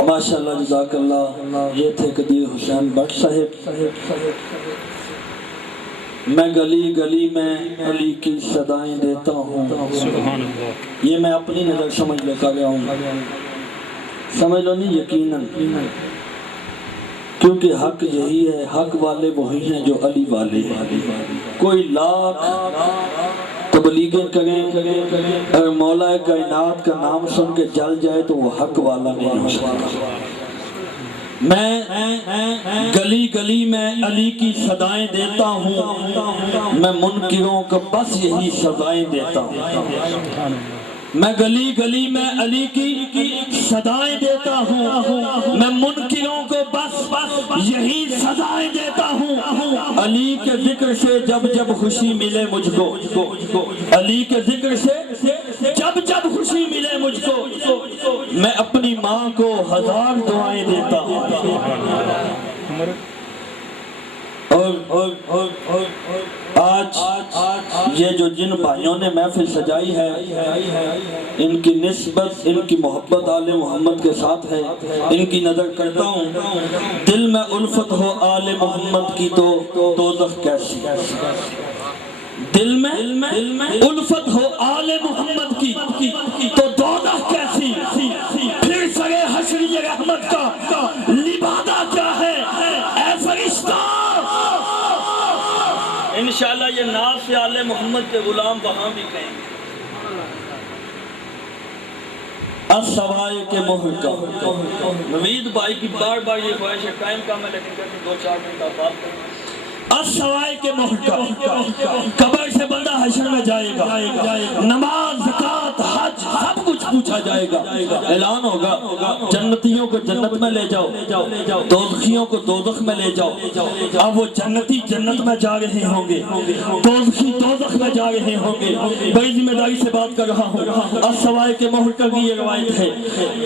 ماشاءاللہ جزاک اللہ. یہ تھے قدیر حسین بٹ صاحب. میں گلی گلی میں علی کی صدائیں دیتا ہوں. سبحان اللہ. یہ میں اپنی نظر سمجھ لے کر گیا ہوں. سمجھ لو نہیں یقیناً، کیونکہ حق یہی ہے، حق والے وہی ہیں جو علی والے ہیں. کوئی لاکھ تبلیغیں کریں، اگر مولا کائنات کا نام سن کے جل جائے تو وہ حق والا نہیں ہو سکتا. میں گلی گلی میں علی کی صدائیں دیتا ہوں، میں منکروں کو بس یہی سزائیں دیتا ہوں. میں گلی گلی میں علی کی صدائیں دیتا ہوں، میں منکروں کو بس یہی سزائیں دیتا ہوں. علی کے ذکر سے جب جب خوشی ملے مجھ کو، علی کے ذکر سے جب جب خوشی ملے مجھ کو، میں اپنی ماں کو ہزار دعائیں دیتا ہوں. آج یہ جو جن بھائیوں نے محفل سجائی ہے، ان کی نسبت، ان کی محبت آل محمد کے ساتھ ہے. ان کی نظر کرتا ہوں، دل میں الفت ہو آل محمد کی تو دوزخ کیسی. دل میں الفت ہو آل محمد کی تو دوزخ کیسی. پھر سرے حشری رحمت کا لبادہ کیا ہے اے فرشتہ. انشاءاللہ یہ ناز سے آل محمد کے غلام وہاں بھی کہیں گے. السوائے کے مہر کا نوید بھائی کی بار بار یہ خواہش ہے، ٹائم کم ہے لیکن کہتے 2-4 منٹ آپ بات کریں. السوائے کے مہر کا قبر سے بندہ حشر میں جائے گا، نماز، زکوٰۃ، حج سب کچھ پوچھا جائے گا. اعلان ہوگا جنتیوں کو جنت میں لے جاؤ، دوزخیوں کو دوزخ میں لے جاؤ. اب وہ جنتی جنت میں جا رہے ہوں گے، دوزخی دوزخ میں جا رہے ہوں گے. بڑی ذمہ داری سے بات کر رہا ہوں. السوائے کے مہر کا کی یہ روایت ہے،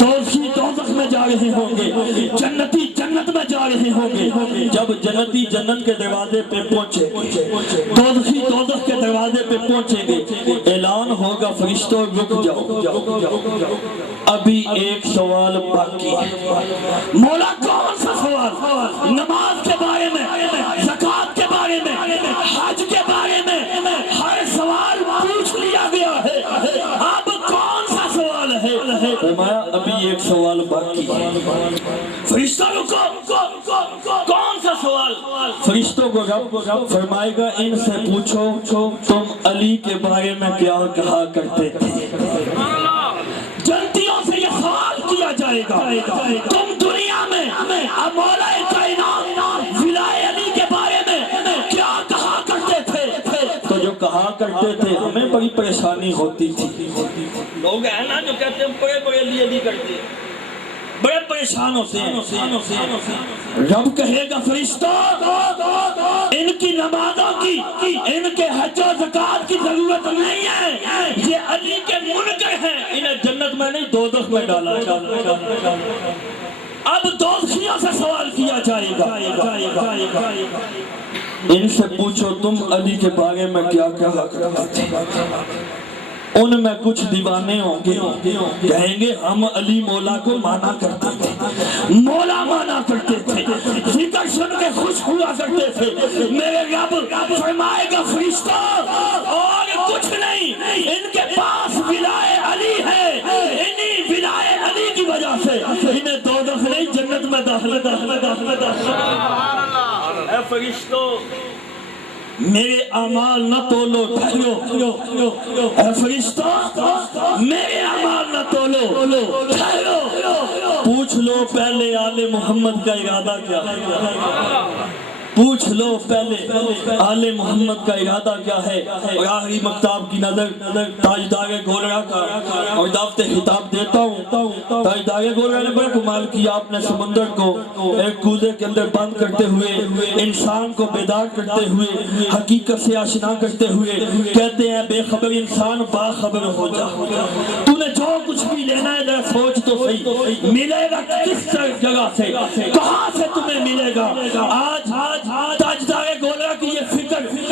دوزخی دوزخ میں جا رہے ہوں گے، جنتی جنت میں جا رہے ہوں گے. جب جنتی جنت کے دروازے پہ پہنچے گے، دوزخی دوزخ کے دروازے پہ پہنچیں گے، اعلان ہوگا فرشتوں رک جاؤ، ابھی ایک سوال باقی ہے. مولا کون سا سوال؟ نماز کے بارے میں، زکوٰۃ کے بارے میں، حج کے بارے میں ہر سوال پوچھ لیا گیا ہے، اب کون سا سوال ہے؟ فرمایا ابھی ایک سوال باقی ہے. فرشتہ رکو، کون سا سوال؟ فرشتوں کو رب فرمائے گا ان سے پوچھو تم علی کے بارے میں کیا کہا کرتے تھے. جنتیوں سے یہ سوال کیا جائے گا، تم دنیا میں مولا کائنات ولائے علی کے بارے میں کیا کہا کرتے تھے. تو جو کہا کرتے تھے ہمیں بڑی پریشانی ہوتی تھی. لوگ ہیں نا جو کہتے ہیں بڑے بڑے علی کرتے ہیں، بڑے پریشان ہوتے ہیں. رب کہے گا فرشتہ ان کی نمازوں کی، ان کے حج و زکوٰۃ کی ضرورت نہیں ہے، یہ علی کے منکر ہیں، انہیں جنت میں نہیں دوزخ میں ڈالا جائے. اب دوزخیوں سے سوال کیا جائے گا، ان سے پوچھو تم علی کے بارے میں کیا کہا کرتے تھے. ان میں کچھ دیوانے ہوں گے، کہیں گے ہم علی مولا کو مانا کرتے تھے، مولا مانا کرتے تھے، ذکر سن کے خوش ہوا کرتے تھے. میرے رب فرمائے گا فرشتہ اور کچھ نہیں، ان کے پاس ولائے علی ہے، انہی ولائے علی کی وجہ سے انہیں دوزخ نہیں جنت میں داخل. اے فرشتوں میرے اعمال نہ تولو، ٹھہرو. اے فرشتہ میرے اعمال نہ تولو، ٹھہرو. پوچھ لو پہلے آل محمد کا ارادہ کیا ہے، پوچھ لو پہلے آل محمد کا ارادہ کیا ہے. اور آخری مکتاب کی نظر تاجدار گولڑا کا اور دعوت خطاب دیتا ہوں. تاجدار گولڑا نے بڑا کمال کیا، آپ نے سمندر کو ایک کوزے کے اندر بند کرتے ہوئے، انسان کو بیدار کرتے ہوئے، حقیقت سے آشنا کرتے ہوئے کہتے ہیں بے خبر انسان باخبر ہو جا. تو نے جو کچھ بھی لینا ہے ذرا سوچ تو صحیح، ملے گا کس جگہ سے، کہاں سے تمہیں ملے گا. آج تاجدار گولڑا کی یہ فکر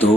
2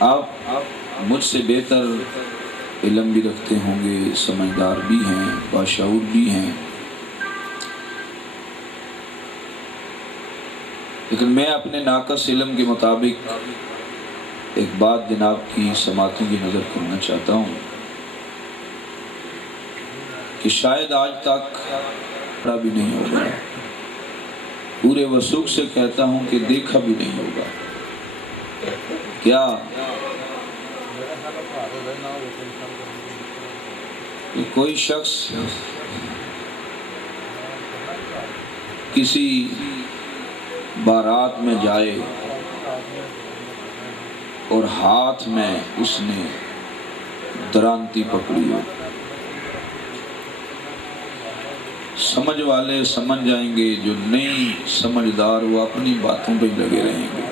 آپ مجھ سے بہتر علم بھی رکھتے ہوں گے، سمجھدار بھی ہیں، باشعور بھی ہیں، لیکن میں اپنے ناقص علم کے مطابق ایک بات جناب کی سماعتوں کی نظر کرنا چاہتا ہوں کہ شاید آج تک پڑھا بھی نہیں ہوگا، پورے وثوق سے کہتا ہوں کہ دیکھا بھی نہیں ہوگا۔ کیا کہ کوئی شخص کسی بارات میں جائے اور ہاتھ میں اس نے درانتی پکڑی ہو، سمجھ والے سمجھ جائیں گے، جو نہیں سمجھدار وہ اپنی باتوں پہ لگے رہیں گے۔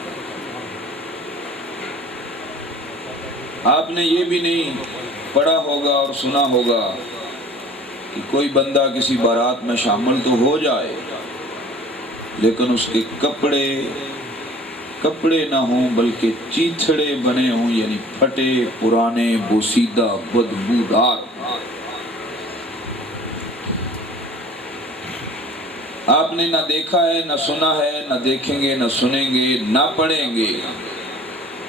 آپ نے یہ بھی نہیں پڑھا ہوگا اور سنا ہوگا کہ کوئی بندہ کسی بارات میں شامل تو ہو جائے لیکن اس کے کپڑے نہ ہوں بلکہ چیتھڑے بنے ہوں، یعنی پھٹے پرانے بوسیدہ بدبودار۔ آپ نے نہ دیکھا ہے، نہ سنا ہے، نہ دیکھیں گے، نہ سنیں گے، نہ پڑھیں گے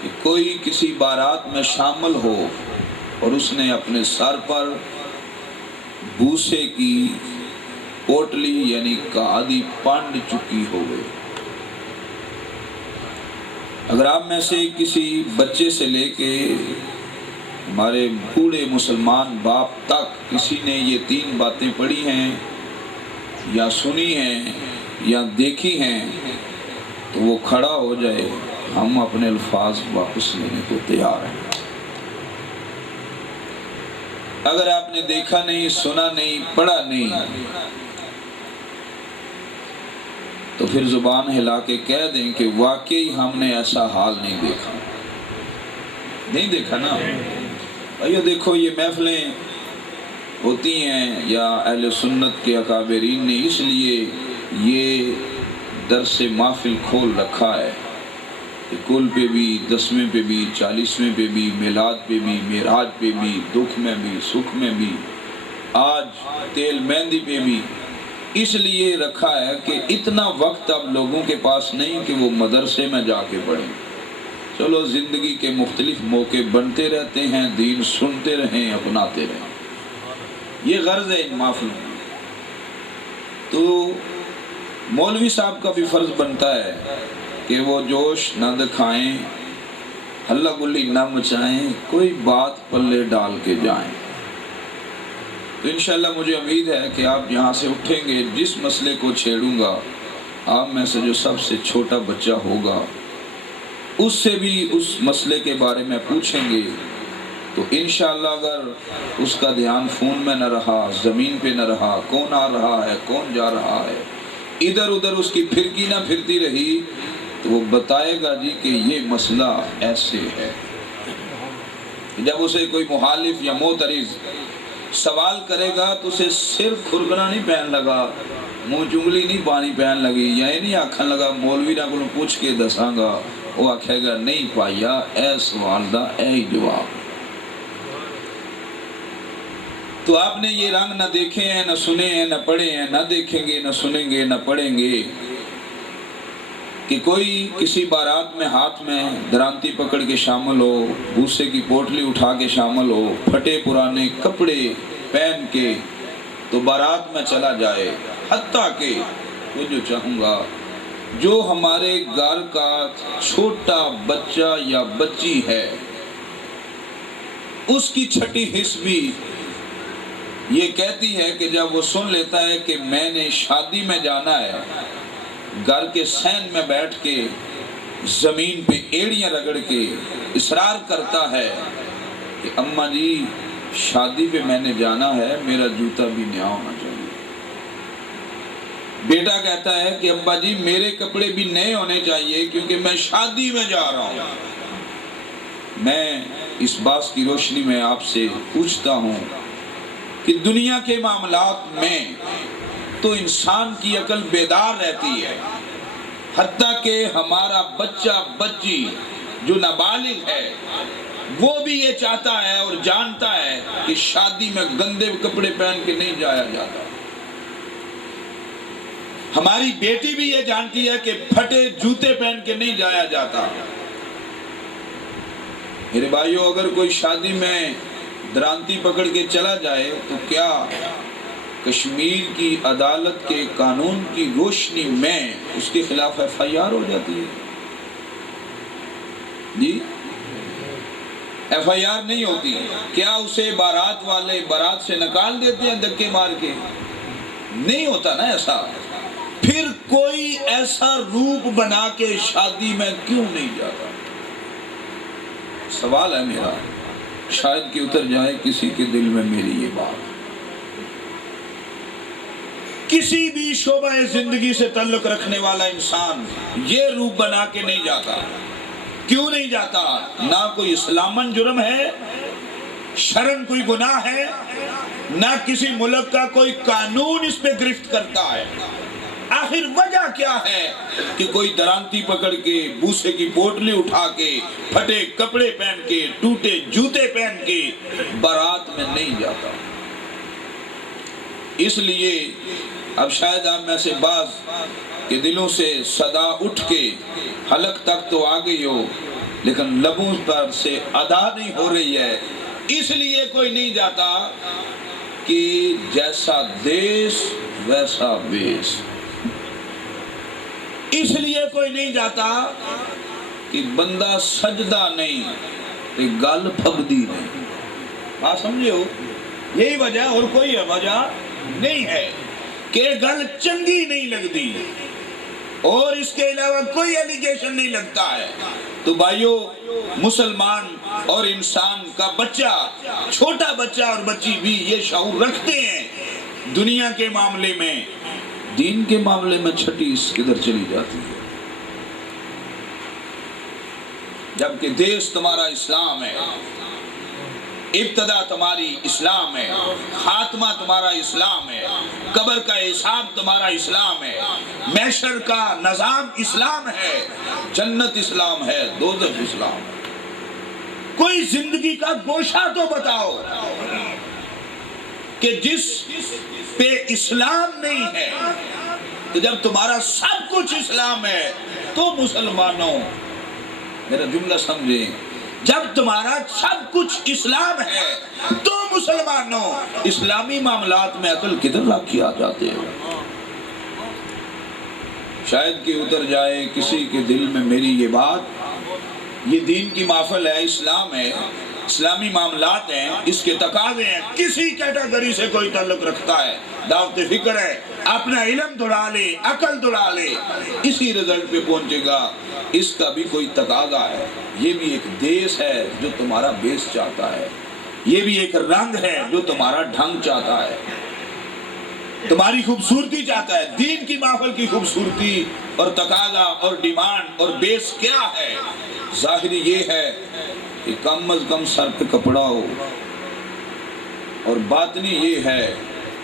کہ کوئی کسی بارات میں شامل ہو اور اس نے اپنے سر پر بوسے کی پوٹلی یعنی کادی پانڈ چکی ہوئے۔ اگر آپ میں سے کسی بچے سے لے کے ہمارے بوڑھے مسلمان باپ تک کسی نے یہ تین باتیں پڑھی ہیں یا سنی ہیں یا دیکھی ہیں تو وہ کھڑا ہو جائے، ہم اپنے الفاظ واپس لینے کو تیار ہیں۔ اگر آپ نے دیکھا نہیں، سنا نہیں، پڑھا نہیں تو پھر زبان ہلا کے کہہ دیں کہ واقعی ہم نے ایسا حال نہیں دیکھا نا۔ بھائیو دیکھو، یہ محفلیں ہوتی ہیں یا اہل سنت کے اکابرین نے اس لیے یہ درس محفل کھول رکھا ہے کہ کل پہ بھی، 10ویں پہ بھی، 40ویں پہ بھی، میلاد پہ بھی، معراج پہ بھی، دکھ میں بھی، سکھ میں بھی، آج تیل مہندی پہ بھی، اس لیے رکھا ہے کہ اتنا وقت اب لوگوں کے پاس نہیں کہ وہ مدرسے میں جا کے پڑھیں۔ چلو زندگی کے مختلف موقع بنتے رہتے ہیں، دین سنتے رہیں، اپناتے رہیں، یہ غرض ہے ان محفلوں میں۔ تو مولوی صاحب کا بھی فرض بنتا ہے کہ وہ جوش نہ دکھائیں، ہلا گلی نہ مچائیں، کوئی بات پلے ڈال کے جائیں۔ تو انشاءاللہ مجھے امید ہے کہ آپ یہاں سے اٹھیں گے، جس مسئلے کو چھیڑوں گا آپ میں سے جو سب سے چھوٹا بچہ ہوگا اس سے بھی اس مسئلے کے بارے میں پوچھیں گے، تو انشاءاللہ اگر اس کا دھیان فون میں نہ رہا، زمین پہ نہ رہا، کون آ رہا ہے، کون جا رہا ہے، ادھر ادھر اس کی پھرکی نہ پھرتی رہی، تو وہ بتائے گا جی کہ یہ مسئلہ ایسے ہے۔ جب اسے کوئی مخالف یا معترض سوال کرے گا تو اسے صرف کھرگنا نہیں پہن لگا، منہ چنگلی نہیں پانی پہن لگی، یا یہ نہیں آکھن لگا مولوی نہ کو پوچھ کے دساں گا، وہ آکھے گا نہیں پائیا اے سوال دا اے ہی جواب۔ تو آپ نے یہ رنگ نہ دیکھے ہیں، نہ سنے ہیں، نہ پڑھے ہیں، نہ دیکھیں گے، نہ سنیں گے، نہ پڑھیں گے کہ کوئی کسی بارات میں ہاتھ میں درانتی پکڑ کے شامل ہو، بھوسے کی پوٹلی اٹھا کے شامل ہو، پھٹے پرانے کپڑے پہن کے تو بارات میں چلا جائے، حتیٰ کہ وہ جو چاہوں گا جو ہمارے گھر کا چھوٹا بچہ یا بچی ہے اس کی چھٹی حص بھی یہ کہتی ہے کہ جب وہ سن لیتا ہے کہ میں نے شادی میں جانا ہے، گھر کے سین میں بیٹھ کے زمین پہ ایڑیاں رگڑ کے اصرار کرتا ہے کہ اماں جی شادی پہ میں نے جانا ہے، میرا جوتا بھی نیا ہونا چاہیے۔ بیٹا کہتا ہے کہ ابا جی میرے کپڑے بھی نئے ہونے چاہیے کیونکہ میں شادی میں جا رہا ہوں۔ میں اس بات کی روشنی میں آپ سے پوچھتا ہوں کہ دنیا کے معاملات میں تو انسان کی عقل بیدار رہتی ہے، حتیٰ کہ ہمارا بچہ بچی جو نابالغ ہے وہ بھی یہ چاہتا ہے اور جانتا ہے کہ شادی میں گندے کپڑے پہن کے نہیں جایا جاتا. ہماری بیٹی بھی یہ جانتی ہے کہ پھٹے جوتے پہن کے نہیں جایا جاتا. میرے بھائیوں، اگر کوئی شادی میں درانتی پکڑ کے چلا جائے تو کیا کشمیر کی عدالت کے قانون کی روشنی میں اس کے خلاف FIR ہو جاتی ہے؟ جی FIR نہیں ہوتی. کیا اسے بارات والے بارات سے نکال دیتے ہیں دھکے مار کے؟ نہیں ہوتا نا ایسا. پھر کوئی ایسا روپ بنا کے شادی میں کیوں نہیں جاتا؟ سوال ہے میرا، شاید کہ اتر جائے کسی کے دل میں میری یہ بات. کسی بھی شعبہ زندگی سے تعلق رکھنے والا انسان یہ روپ بنا کے نہیں جاتا. کیوں نہیں جاتا؟ نہ کوئی اسلامن جرم ہے، شرن کوئی گناہ ہے، نہ کسی ملک کا کوئی قانون اس پہ گرفت کرتا ہے. آخر وجہ کیا ہے کہ کوئی درانتی پکڑ کے، بوسے کی بوٹلی اٹھا کے، پھٹے کپڑے پہن کے، ٹوٹے جوتے پہن کے بارات میں نہیں جاتا؟ اس لیے اب شاید آپ میں سے بعض کے دلوں سے صدا اٹھ کے حلق تک تو آ گئی ہو، لیکن لبوں پر سے ادا نہیں ہو رہی ہے. اس لیے کوئی نہیں جاتا کہ جیسا دیس ویسا ویس. اس لیے کوئی نہیں جاتا کہ بندہ سجدہ نہیں کہ گل پھبدی نہیں. بات سمجھے ہو؟ یہی وجہ، اور کوئی وجہ نہیں ہے کہ گل چنگی نہیں لگتی اور اس کے علاوہ کوئی ایلیگیشن نہیں لگتا ہے. تو بھائیو، مسلمان اور انسان کا بچہ، چھوٹا بچہ اور بچی بھی یہ شعور رکھتے ہیں. دنیا کے معاملے میں، دین کے معاملے میں چھٹیس کدھر چلی جاتی ہے؟ جبکہ دیس تمہارا اسلام ہے، ابتدا تمہاری اسلام ہے، خاتمہ تمہارا اسلام ہے، قبر کا حساب تمہارا اسلام ہے، محشر کا نظام اسلام ہے، جنت اسلام ہے، دوزخ اسلام ہے. کوئی زندگی کا گوشہ تو بتاؤ کہ جس پہ اسلام نہیں ہے. تو جب تمہارا سب کچھ اسلام ہے تو مسلمانوں، میرا جملہ سمجھیں، جب تمہارا سب کچھ اسلام ہے تو مسلمانوں اسلامی معاملات میں عقل کدھر رکھی آ جاتے ہیں؟ شاید کہ اتر جائے کسی کے دل میں میری یہ بات. یہ دین کی محفل ہے، اسلام ہے، اسلامی معاملات ہیں، اس کے تقاضے ہیں. کسی کیٹیگری سے کوئی تعلق رکھتا ہے، دعوت فکر ہے، اپنا علم دوڑا لے، عقل دوڑا لے، اسی رزلٹ پہ پہنچے گا. اس کا بھی کوئی تقاضا ہے. یہ بھی ایک دیس ہے جو تمہارا بیس چاہتا ہے. یہ بھی ایک رنگ ہے جو تمہارا ڈھنگ چاہتا ہے، تمہاری خوبصورتی چاہتا ہے. دین کی محفل کی خوبصورتی اور تقاضا اور ڈیمانڈ اور بیس کیا ہے؟ ظاہری یہ ہے کہ کم از کم سر پہ کپڑا ہو، اور باطنی یہ ہے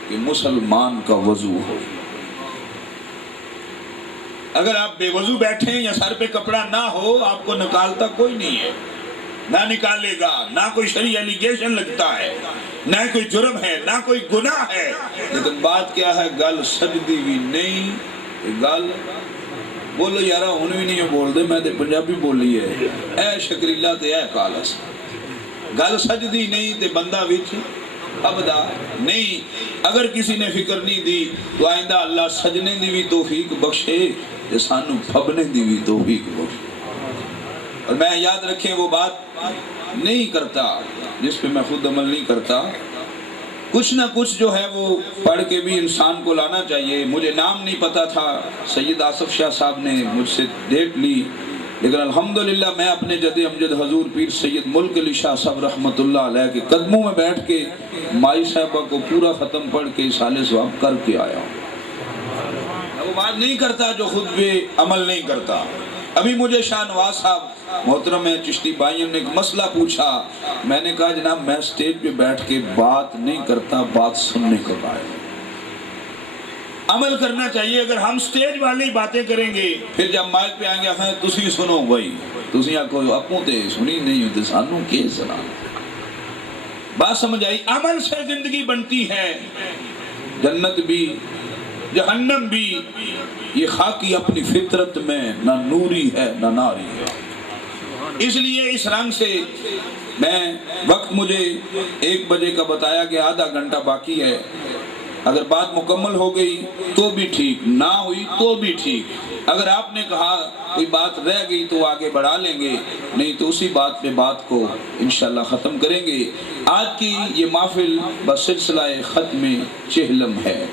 کہ مسلمان کا وضو ہو. اگر آپ بے وضو بیٹھیں یا سر پہ کپڑا نہ ہو، آپ کو نکالتا کوئی نہیں ہے، نہ نکالے گا، نہ کوئی شرعی ایلیگیشن لگتا ہے، نہ کوئی جرم ہے، نہ کوئی گناہ ہے. لیکن بات کیا ہے؟ گل سجدی بھی نہیں. گل بولو یارا، ہن بھی نہیں بول دے، میں تے پنجابی بولی ہے، اے شکریلا تے اے کالس. گل سجدی نہیں تے بندہ وچ ابدا نہیں. اگر کسی نے فکر نہیں دی تو آئندہ اللہ سجنے دی بھی توفیق بخشے تے سانو پھبنے دی بھی توفیق بخشے. اور میں یاد رکھیں، وہ بات نہیں کرتا جس پہ میں خود عمل نہیں کرتا. کچھ نہ کچھ جو ہے وہ پڑھ کے بھی انسان کو لانا چاہیے. مجھے نام نہیں پتا تھا، سید آصف شاہ صاحب نے مجھ سے ڈیٹ لی، لیکن الحمدللہ میں اپنے جد امجد حضور پیر سید ملک علی شاہ صاحب رحمۃ اللہ علیہ کے قدموں میں بیٹھ کے مائی صاحبہ کو پورا ختم پڑھ کے سال ثواب کر کے آیا ہوں. وہ بات نہیں کرتا جو خود بھی عمل نہیں کرتا. ابھی مجھے شاہ نواز صاحب محترم چشتی بھائیوں نے ایک مسئلہ پوچھا. میں نے کہا جناب میں سٹیج پہ بیٹھ کے بات نہیں کرتا، بات سننے کا قائل. عمل کرنا چاہیے. اگر ہم سٹیج والی باتیں کریں گے پھر جب مائک پہ آئیں گے ہاں تسی سنو بھائی تسی آکو اپوں تے سنی نہیں ہوتے سانوں کی سنا. بات سمجھ آئی؟ عمل سے زندگی بنتی ہے. جنت بھی جہنم بھی یہ خاکی اپنی فطرت میں نہ نوری ہے نہ ناری ہے. اس لیے اس رنگ سے میں وقت مجھے 1 بجے کا بتایا کہ آدھا گھنٹہ باقی ہے. اگر بات مکمل ہو گئی تو بھی ٹھیک، نہ ہوئی تو بھی ٹھیک. اگر آپ نے کہا کوئی بات رہ گئی تو آگے بڑھا لیں گے، نہیں تو اسی بات پہ بات کو انشاءاللہ ختم کریں گے. آج کی یہ محفل بسلسلہ ختم چہلم ہے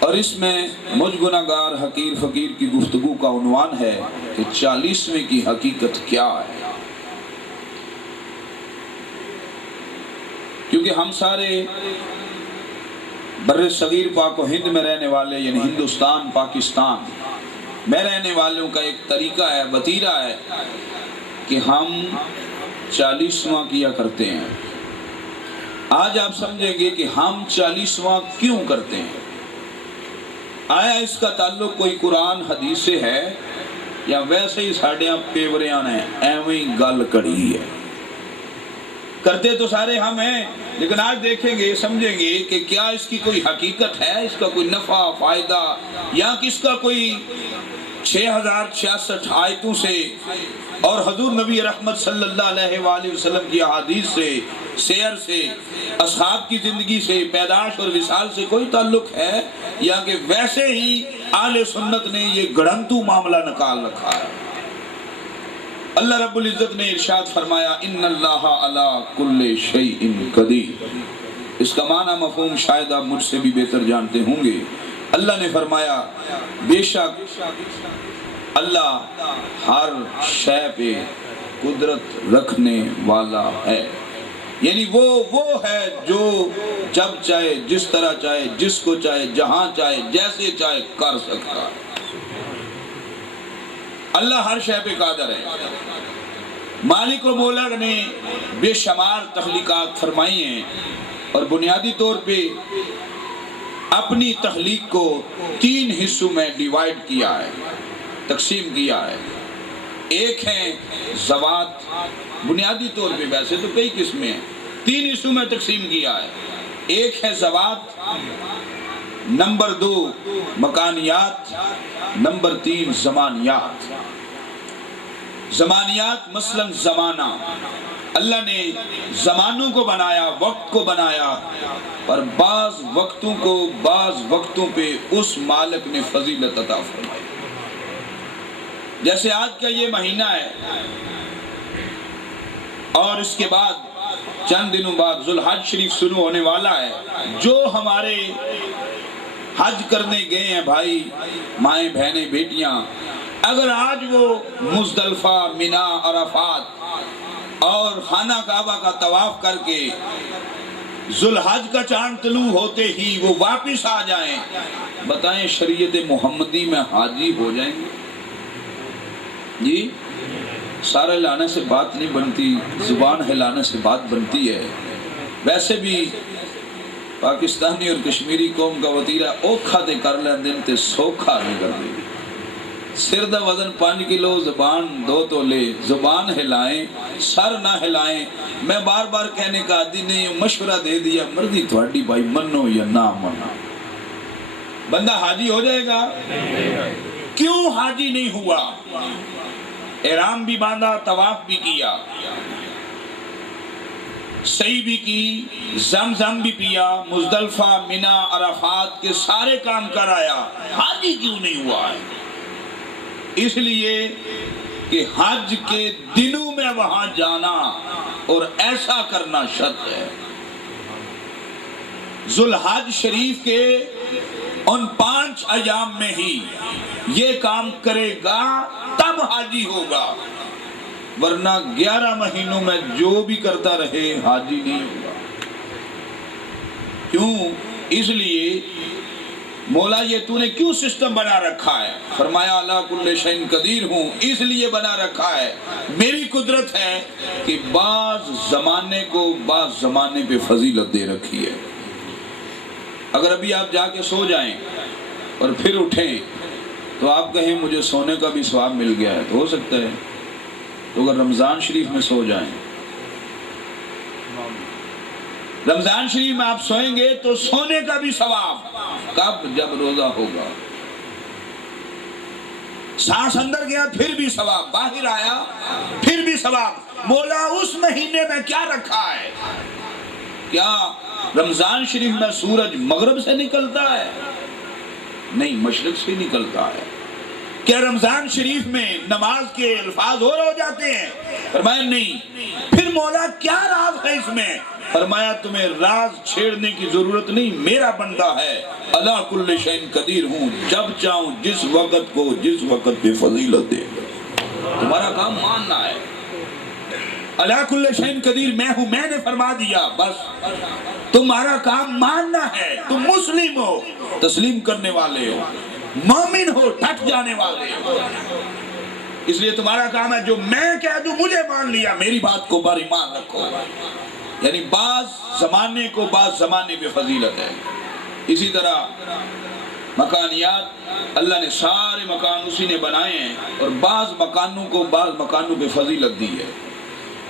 اور اس میں مجھ گناہگار حقیر فقیر کی گفتگو کا عنوان ہے کہ 40ویں کی حقیقت کیا ہے. کیونکہ ہم سارے بر صغیر پاک و ہند میں رہنے والے، یعنی ہندوستان پاکستان میں رہنے والوں کا ایک طریقہ ہے، وتیرہ ہے کہ ہم 40واں کیا کرتے ہیں. آج آپ سمجھیں گے کہ ہم 40واں کیوں کرتے ہیں. آیا اس کا تعلق کوئی قرآن حدیث سے ہے یا ویسے ہی ساڑھیاں پیوریاں ہیں، ایویں گل کڑی ہے. کرتے تو سارے ہم ہیں، لیکن آج دیکھیں گے سمجھیں گے کہ کیا اس کی کوئی حقیقت ہے، اس کا کوئی نفع فائدہ، یا کس کا کوئی 6066 آیتوں سے اور حضور نبی رحمت صلی اللہ علیہ وآلہ وسلم کی احادیث سے، سیر سے، اصحاب کی زندگی سے، پیدائش اور وصال سے کوئی تعلق ہے، یا کہ ویسے ہی اہل سنت نے یہ گڑھنتو معاملہ نکال رکھا ہے. اللہ رب العزت نے ارشاد فرمایا ان اللہ علی کل شیء قدیر. اس کا معنی مفہوم شاید آپ مجھ سے بھی بہتر جانتے ہوں گے. اللہ نے فرمایا بے شک اللہ ہر شے پہ قدرت رکھنے والا ہے. یعنی وہ ہے جو جب چاہے، جس طرح چاہے، جس کو چاہے، جہاں چاہے، جیسے چاہے کر سکتا ہے. اللہ ہر شے پہ قادر ہے. مالک و مولا نے بے شمار تخلیقات فرمائی ہیں اور بنیادی طور پہ اپنی تخلیق کو 3 حصوں میں ڈیوائیڈ کیا ہے، تقسیم کیا ہے. ایک ہے ذوات، بنیادی طور پہ ویسے تو کئی قسمیں ہیں، 3 حصوں میں تقسیم کیا ہے. ایک ہے ذوات، نمبر 2 مکانیات، نمبر 3 زمانیات. زمانیات مثلا زمانہ، اللہ نے زمانوں کو بنایا، وقت کو بنایا، اور بعض وقتوں کو بعض وقتوں پہ اس مالک نے فضیلت عطا فرمائی. جیسے آج کا یہ مہینہ ہے اور اس کے بعد چند دنوں بعد ذوالحج شریف شروع ہونے والا ہے. جو ہمارے حج کرنے گئے ہیں بھائی، مائیں، بہنیں، بیٹیاں، اگر آج وہ مزدلفہ، مینا، عرفات اور خانہ کعبہ کا طواف کر کے ذوالحج کا چاند طلوع ہوتے ہی وہ واپس آ جائیں، بتائیں شریعت محمدی میں حاجی ہو جائیں گے؟ جی سارا ہلانے سے بات نہیں بنتی، زبان ہلانے سے بات بنتی ہے. ویسے بھی پاکستانی اور کشمیری قوم کا وطیرہ اوکھا دے کر لیں دن تے سوکھا نہیں کر دے. سر دا وزن 5 کلو، زبان 2 تولے. زبان ہلائیں، سر نہ ہلائیں. میں بار بار کہنے کا عادی نہیں، مشورہ دے دیا، مرضی تھوڑی بھائی، منو یا نہ منو. بندہ حاجی ہو جائے گا. کیوں حاجی نہیں ہوا؟ احرام بھی باندھا، طواف بھی کیا، سعی بھی کی، زمزم بھی پیا، مزدلفہ، مینا، عرفات کے سارے کام کر آیا، حاجی کیوں نہیں ہوا ہے؟ اس لیے کہ حج کے دنوں میں وہاں جانا اور ایسا کرنا شرط ہے. ذوالحج شریف کے ان 5 ایام میں ہی یہ کام کرے گا تب حاجی ہوگا، ورنہ 11 مہینوں میں جو بھی کرتا رہے حاجی نہیں ہوگا. کیوں؟ اس لیے مولا یہ تو نے کیوں سسٹم بنا رکھا ہے؟ فرمایا اللہ کل شیء قدیر ہوں، اس لیے بنا رکھا ہے، میری قدرت ہے کہ بعض زمانے کو بعض زمانے پہ فضیلت دے رکھی ہے. اگر ابھی آپ جا کے سو جائیں اور پھر اٹھیں تو آپ کہیں مجھے سونے کا بھی ثواب مل گیا ہے، تو ہو سکتا ہے۔ تو اگر رمضان شریف میں سو جائیں، رمضان شریف میں آپ سوئیں گے تو سونے کا بھی ثواب، کب؟ جب روزہ ہوگا۔ سانس اندر گیا پھر بھی ثواب، باہر آیا پھر بھی ثواب۔ مولا اس مہینے میں کیا رکھا ہے؟ کیا رمضان شریف میں سورج مغرب سے نکلتا ہے؟ نہیں، مشرق سے نکلتا ہے۔ کیا رمضان شریف میں نماز کے الفاظ اور ہو جاتے ہیں؟ فرمایا نہیں۔ پھر مولا کیا راز ہے اس میں؟ فرمایا تمہیں راز چھیڑنے کی ضرورت نہیں، میرا بندہ ہے، اللہ کل شیء قدیر ہوں، جب چاہوں جس وقت کو جس وقت پہ فضیلت دے۔ تمہارا کام ماننا ہے، اللہ کل شیء قدیر میں ہوں، میں نے فرما دیا، بس تمہارا کام ماننا ہے۔ تم مسلم ہو، تسلیم کرنے والے ہو، مومن ہو، ڈٹ جانے والے ہو، اس لیے تمہارا کام ہے جو میں کہہ دوں مجھے مان لیا، میری بات کو بر ایمان رکھو۔ یعنی بعض زمانے کو بعض زمانے پہ فضیلت ہے۔ اسی طرح مکانیات، اللہ نے سارے مکان اسی نے بنائے ہیں، اور بعض مکانوں کو بعض مکانوں پہ فضیلت دی ہے۔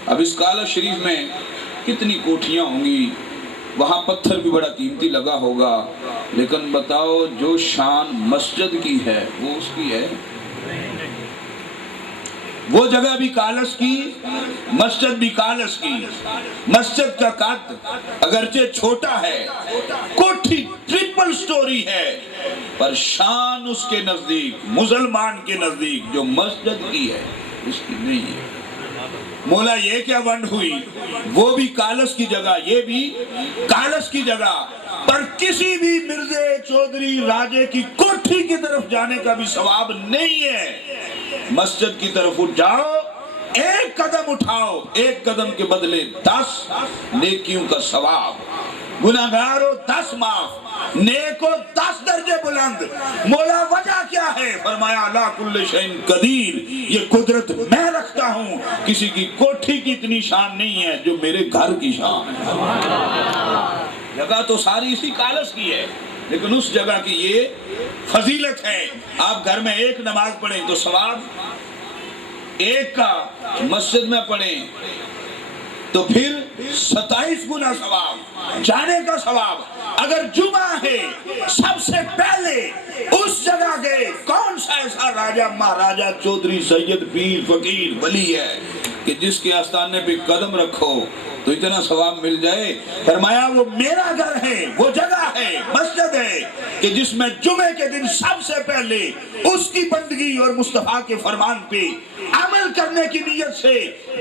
اب اس کالج شریف میں کتنی کوٹھیاں ہوں گی، وہاں پتھر بھی بڑا قیمتی لگا ہوگا، لیکن بتاؤ جو شان مسجد کی ہے وہ اس کی ہے؟ وہ جگہ بھی کالس کی، مسجد بھی کالس کی۔ مسجد کا قد اگرچہ چھوٹا ہے، کوٹھی ٹرپل سٹوری ہے، پر شان اس کے نزدیک، مسلمان کے نزدیک جو مسجد کی ہے اس کی نہیں ہے۔ مولا یہ کیا ونڈ ہوئی، وہ بھی کالس کی جگہ، یہ بھی کالس کی جگہ، پر کسی بھی مرزے چودھری راجے کی کوٹھی کی طرف جانے کا بھی ثواب نہیں ہے۔ مسجد کی طرف اٹھ جاؤ، ایک قدم اٹھاؤ، ایک قدم کے بدلے 10 نیکیوں کا ثواب، گناہگار ہو 10 معاف، نیک ہو 10 درجے بلند۔ مولا وجہ کیا ہے؟ فرمایا اللہ کل شیء قدیر، یہ قدرت میں رکھتا ہوں، کسی کی کوٹھی کی اتنی شان نہیں ہے جو میرے گھر کی شان ہے۔ جگہ تو ساری اسی کالس کی ہے، لیکن اس جگہ کی یہ فضیلت ہے۔ آپ گھر میں ایک نماز پڑھیں تو ثواب ایک کا، مسجد میں پڑھیں تو پھر 27 گنا ثواب، جانے کا ثواب۔ اگر جمعہ ہے سب سے پہلے اس جگہ گئے، کون سا ایسا راجہ مہاراجہ چودھری سید پیر فقیر ولی ہے کہ جس کے آستانے پہ قدم رکھو تو اتنا ثواب مل جائے؟ فرمایا وہ میرا گھر ہے، وہ جگہ ہے، مسجد ہے کہ جس میں جمعے کے دن سب سے پہلے اس کی بندگی اور مصطفیٰ کے فرمان پہ عمل کرنے کی نیت سے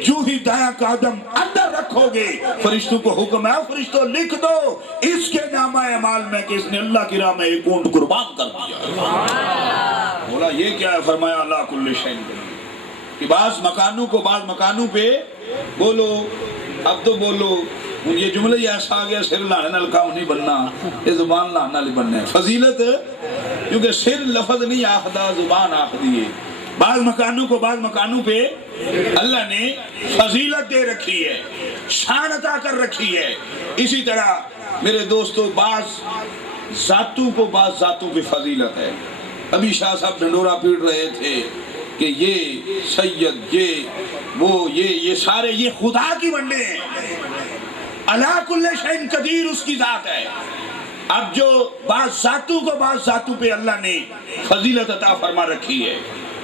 جو ہی دایاں قدم اندر رکھو گے، فرشتوں کو حکم ہے، فرشتوں لکھ دو اس کے نامہ اعمال میں کہ اس نے اللہ کی راہ میں ایک اونٹ قربان کر دیا۔ بولا یہ کیا ہے؟ فرمایا اللہ کل شیء کہ بعض مکانوں کو بعض مکانوں پہ بولو، اب تو بولو، یہ جملہ یہ ایسا آ گیا، سر لانے نال کام نہیں بننا، یہ زبان لانے نال بننا ہے۔ فضیلت کیونکہ سر لفظ نہیں آخدہ، زبان آخدی ہے۔ بعض مکانوں کو بعض مکانوں پہ اللہ نے فضیلت دے رکھی ہے، شان عطا کر رکھی ہے۔ اسی طرح میرے دوستو بعض ذاتوں کو بعض ذاتوں پہ فضیلت ہے۔ ابھی شاہ صاحب ڈھنڈورا پیٹ رہے تھے کہ یہ سید، یہ سارے یہ خدا کی بندے ہیں، اللہ کل شیء قدیر اس کی ذات ہے۔ اب جو بعض ذاتوں کو بعض ذاتوں پہ اللہ نے فضیلت عطا فرما رکھی ہے،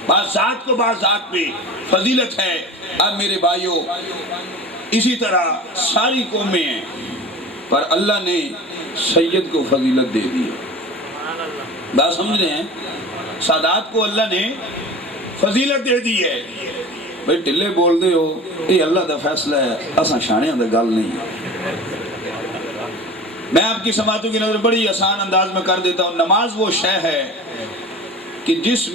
بعض ذات کو بعض ذات پہ فضیلت ہے۔ اب میرے بھائیوں اسی طرح ساری قومیں ہیں، پر اللہ نے سید کو فضیلت دے دی ہے۔ بات سمجھ رہے ہیں؟ سادات کو اللہ نے فضیلت دے دی ہے۔ بھئی ٹلے بول دے ہو، یہ اللہ دا فیصلہ ہے، اساں شانیاں دا گل نہیں ہے۔ میں آپ کی سماعتوں کی نظر بڑی آسان انداز میں کر دیتا ہوں۔ نماز وہ شے ہے کہ جس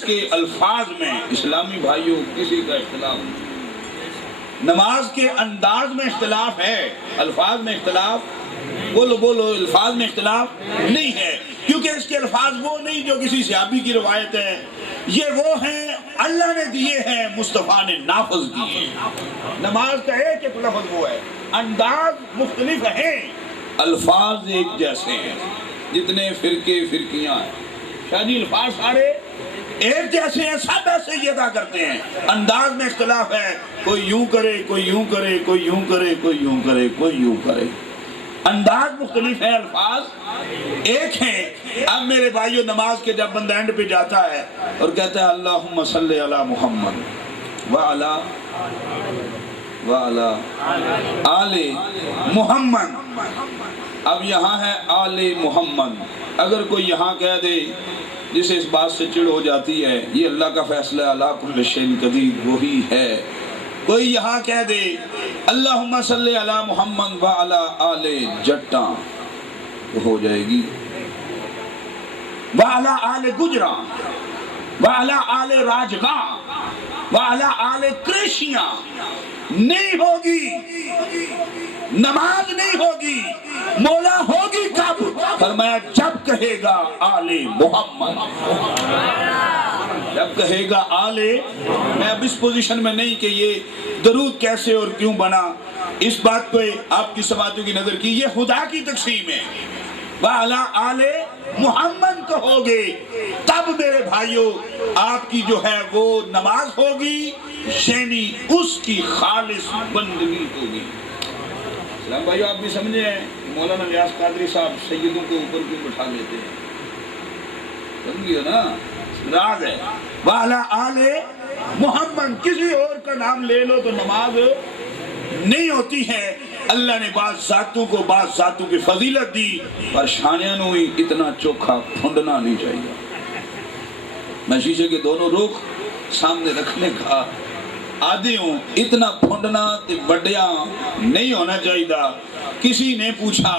کے الفاظ میں اسلامی بھائیوں کسی کا اختلاف نہیں۔ نماز کے انداز میں اختلاف ہے، الفاظ میں اختلاف، بولو الفاظ میں اختلاف نہیں ہے، کیونکہ اس کے الفاظ وہ نہیں جو کسی صحابی کی روایت ہے، یہ وہ ہیں اللہ نے دیے ہیں، مصطفیٰ نے نافذ کیے ہیں۔ نماز کا ایک لفظ وہ ہے، انداز مختلف ہیں، الفاظ ایک جیسے ہیں، جتنے فرقے فرقیاں ہیں شادی الفاظ سارے ایک جیسے ہیں، سب ایسے ہی ادا کرتے ہیں، انداز میں اختلاف ہے، کوئی یوں کرے کوئی یوں کرے کوئی یوں کرے کوئی یوں کرے کوئی یوں کرے، انداز مختلف ہے، الفاظ ایک ہیں۔ اب میرے بھائیو نماز کے جب بندہ اینڈ پہ جاتا ہے اور کہتا ہے اللہم صلی علی محمد وعلی آل محمد، اب یہاں ہے آل محمد، اگر کوئی یہاں کہہ دے جسے اس بات سے چڑ ہو جاتی ہے یہ اللہ کا فیصلہ اللہ کل شیء قدیر وہی ہے، کوئی یہاں کہہ دے اللہم صلی علی محمد وعلی آل جٹاں تو ہو جائے گی، وعلی آل گجراں وعلی آل راجگاں وعلی آل کریشیاں، نہیں ہوگی، نماز نہیں ہوگی، مولا ہوگی کب؟ فرمایا جب کہے گا آل محمد، جب کہے گا آل، میں اب اس پوزیشن میں نہیں کہ یہ درود کیسے اور کیوں بنا، اس بات پہ آپ کی سماعتوں کی نظر کی، یہ خدا کی تقسیم ہے، وَعَلَىٰ آلِ محمد کہو گے تب میرے بھائیو آپ کی جو ہے وہ نماز ہوگی، یعنی اس کی خالص بندگی ہوگی۔ سلام بھائیو، آپ بھی سمجھے ہیں مولانا نیاز قادری صاحب سیدوں کو اوپر کیوں بٹھا لیتے ہیں، سمجھئے نا، راز ہے وَعَلَىٰ آلِ محمد، کسی اور کا نام لے لو تو نماز نہیں ہوتی ہے۔ اللہ نے بعض ذاتوں کو بعض ذاتوں کی فضیلت دی، پر شانیانوں ہی اتنا چوکھا پھنڈنا نہیں چاہیے۔ میں شیشے کے دونوں رخ سامنے رکھنے کا عادی ہوں، اتنا پھنڈنا تے بڑیا نہیں ہونا چاہیے۔ کسی نے پوچھا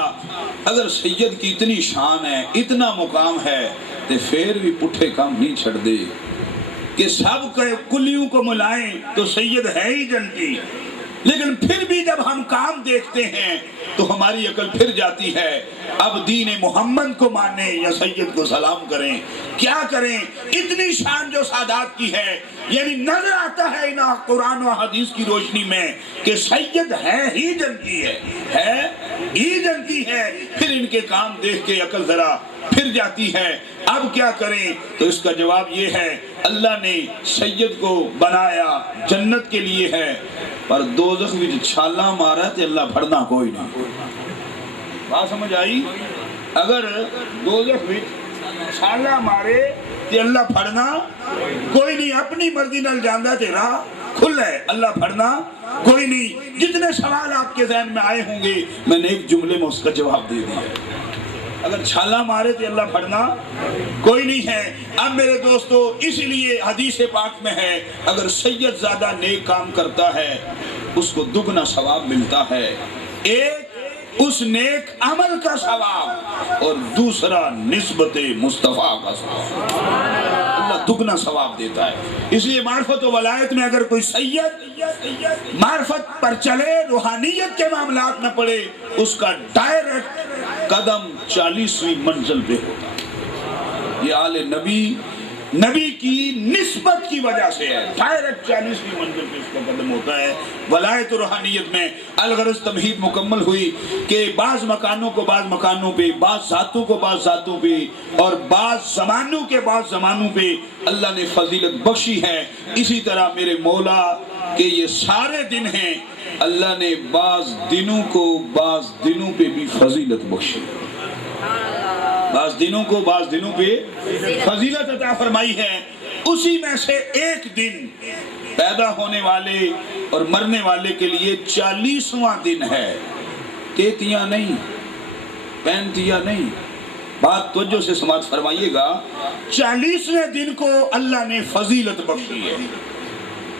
اگر سید کی اتنی شان ہے اتنا مقام ہے تے پھر بھی پٹھے کام نہیں چھڑ دے کہ سب کلیوں کو ملائیں تو سید ہے ہی جنتی، لیکن پھر بھی جب ہم کام دیکھتے ہیں تو ہماری عقل پھر جاتی ہے، اب دین محمد کو مانیں یا سید کو سلام کریں، کیا کریں؟ اتنی شان جو سادات کی ہے، یعنی نظر آتا ہے انہاں قرآن و حدیث کی روشنی میں کہ سید ہے ہی جنتی ہے ہی جنتی ہے، پھر ان کے کام دیکھ کے عقل ذرا پھر جاتی ہے، اب کیا کریں؟ تو اس کا جواب یہ ہے اللہ نے سید کو بنایا جنت کے لیے ہے، پر دوزخ بھی چھالا مارا تے اللہ پھڑنا کوئی نہیں۔ بات سمجھ آئی؟ اگر دوزخ بھی چھالا مارے تے اللہ پھڑنا کوئی نہیں، اپنی مرضی نال جاندہ تے راہ کھل ہے، اللہ پھڑنا کوئی نہیں۔ جتنے سوال آپ کے ذہن میں آئے ہوں گے میں نے ایک جملے میں اس کا جواب دے دیا، اگر چھالا مارے تو اللہ پھڑنا کوئی نہیں ہے۔ اب میرے دوستو اسی لیے حدیث پاک میں ہے اگر سید زیادہ نیک کام کرتا ہے اس کو دگنا ثواب ملتا ہے، ایک اس نیک عمل کا ثواب اور دوسرا نسبت مصطفیٰ کا ثواب، اللہ دگنا ثواب دیتا ہے۔ اس لیے معرفت و ولایت میں اگر کوئی سید معرفت پر چلے، روحانیت کے معاملات میں پڑے، اس کا ڈائریکٹ قدم 40ویں منزل پہ ہوتا ہے۔ یہ آل نبی کی نسبت کی وجہ سے ہے، ڈائریکٹ 40ویں منزل پہ اس کا قدم ہوتا ہے۔ ولایت و روحانیت میں الغرض تمہید مکمل ہوئی کہ بعض مکانوں کو بعض مکانوں پہ، بعض ذاتوں کو بعض ذاتوں پہ، اور بعض زمانوں کے بعض زمانوں پہ اللہ نے فضیلت بخشی ہے۔ اسی طرح میرے مولا کہ یہ سارے دن ہیں، اللہ نے بعض دنوں کو بعض دنوں پہ بھی فضیلت بخشی، بعض دنوں کو بعض دنوں پہ فضیلت عطا فرمائی ہے۔ اسی میں سے ایک دن پیدا ہونے والے اور مرنے والے کے لیے 40واں دن ہے، 33 نہیں 35 نہیں، بات توجہ سے سماعت فرمائیے گا، 40ویں دن کو اللہ نے فضیلت بخشی ہے،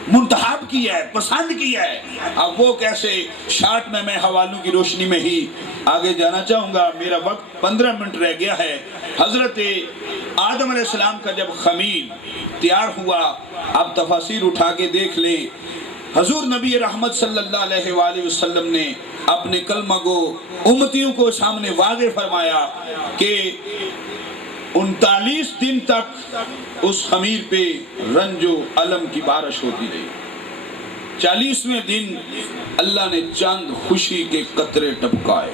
منتخب کیا ہے، پسند کیا ہے۔ اب وہ کیسے، شارٹ میں حوالوں کی روشنی میں ہی آگے جانا چاہوں گا، میرا وقت 15 منٹ رہ گیا ہے۔ حضرت آدم علیہ السلام کا جب خمیر تیار ہوا، اب تفاسیر اٹھا کے دیکھ لیں، حضور نبی رحمت صلی اللہ علیہ وآلہ وسلم نے اپنے کلمہ کو امتیوں کو سامنے واضح فرمایا کہ 39 دن تک اس خمیر پہ رنج و علم کی بارش ہوتی رہی، 40ویں دن اللہ نے چند خوشی کے قطرے ٹپکائے،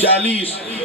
40।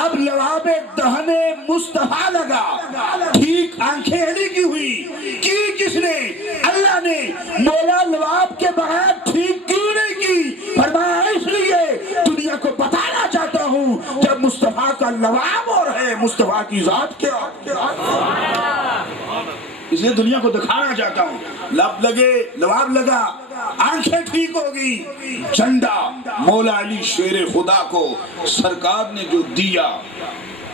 اب لواب دہنے مصطفیٰ لگا، ٹھیک آنکھیں علی کی ہوئی، کی کس نے؟ اللہ نے۔ مولا لواب کے بغیر ٹھیک کیوں نہیں کی؟ فرمایا اس لیے دنیا کو بتانا چاہتا ہوں جب مصطفیٰ کا لواب اور ہے مصطفیٰ کی ذات کیا، اس لیے دنیا کو دکھانا چاہتا ہوں۔ لب لگے، لواب لگا، آنکھیں ٹھیک ہوگی، جھنڈا مولا علی شیر خدا کو سرکار نے جو دیا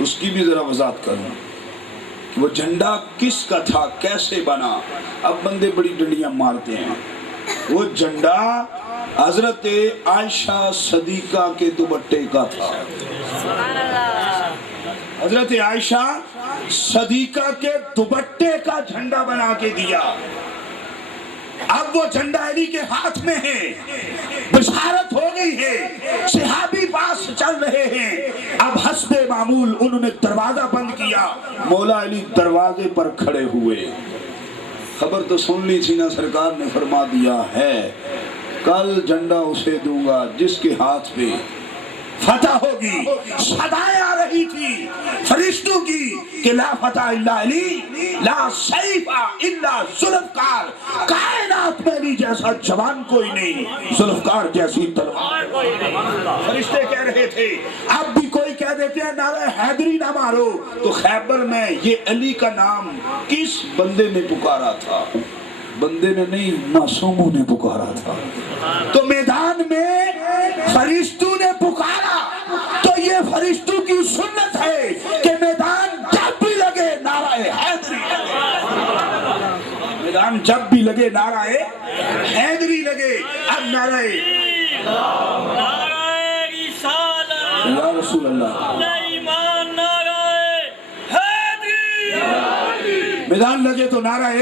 اس کی بھی ذرا وضاحت کروں کہ وہ جھنڈا کس کا تھا، کیسے بنا۔ اب بندے بڑی ڈنڈیاں مارتے ہیں۔ وہ جھنڈا حضرت عائشہ صدیقہ کے دوپٹے کا تھا۔ حضرت عائشہ صدیقہ کے دوپٹے کا جھنڈا بنا کے دیا۔ اب وہ جھنڈا علی کے ہاتھ میں ہے، بشارت ہو گئی ہے، صحابی پاس چل رہے ہیں۔ اب حسب معمول انہوں نے دروازہ بند کیا، مولا علی دروازے پر کھڑے ہوئے۔ خبر تو سن لی تھی نا، سرکار نے فرما دیا ہے کل جھنڈا اسے دوں گا جس کے ہاتھ پہ فتح ہوگی۔ صدائیں آ رہی تھی فرشتوں کی کہ لا فتح الا علی، لا سیف الا ذوالفقار، کائنات میں علی جیسا جوان کوئی نہیں، ذوالفقار جیسی تلوار کوئی نہیں۔ فرشتے کہہ رہے تھے، اب بھی کوئی کہہ دیتے ہیں نعرہ حیدری نہ مارو، تو خیبر میں یہ علی کا نام کس بندے نے پکارا تھا؟ بندے نے نہیں، معصوموں نے پکارا تھا۔ تو میدان میں فرشتوں نے پکارا، تو یہ فرشتوں کی سنت ہے کہ میدان جب بھی لگے نعرہ حیدری لگے، میدان جب بھی لگے نعرہ حیدری لگے۔ اب نعرہ یا رسول اللہ، میدان لگے تو نعرہ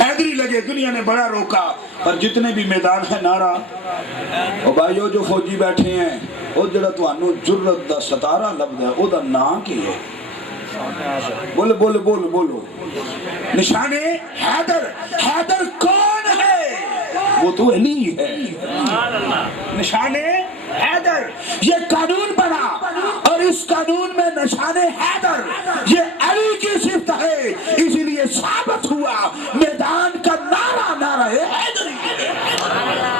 حیدری لگے۔ دنیا نے بڑا روکا، پر جتنے بھی میدان ہے نعرہ، اور بھائیو جو فوجی بیٹھے ہیں وہ جڑا تانوں جرت دا ستارہ لبدا ہے او دا نام کی ہے؟ بولو بولو بولو بولو، نشان حیدر۔ حیدر کون ہے؟ وہ تو علی ہے، نشان حیدر۔ یہ قانون بنا اور اس قانون میں نشان حیدر یہ علی کی صفت ہے، اسی لیے ثابت ہوا میدان کا نعرہ نعرہ حیدری ہے،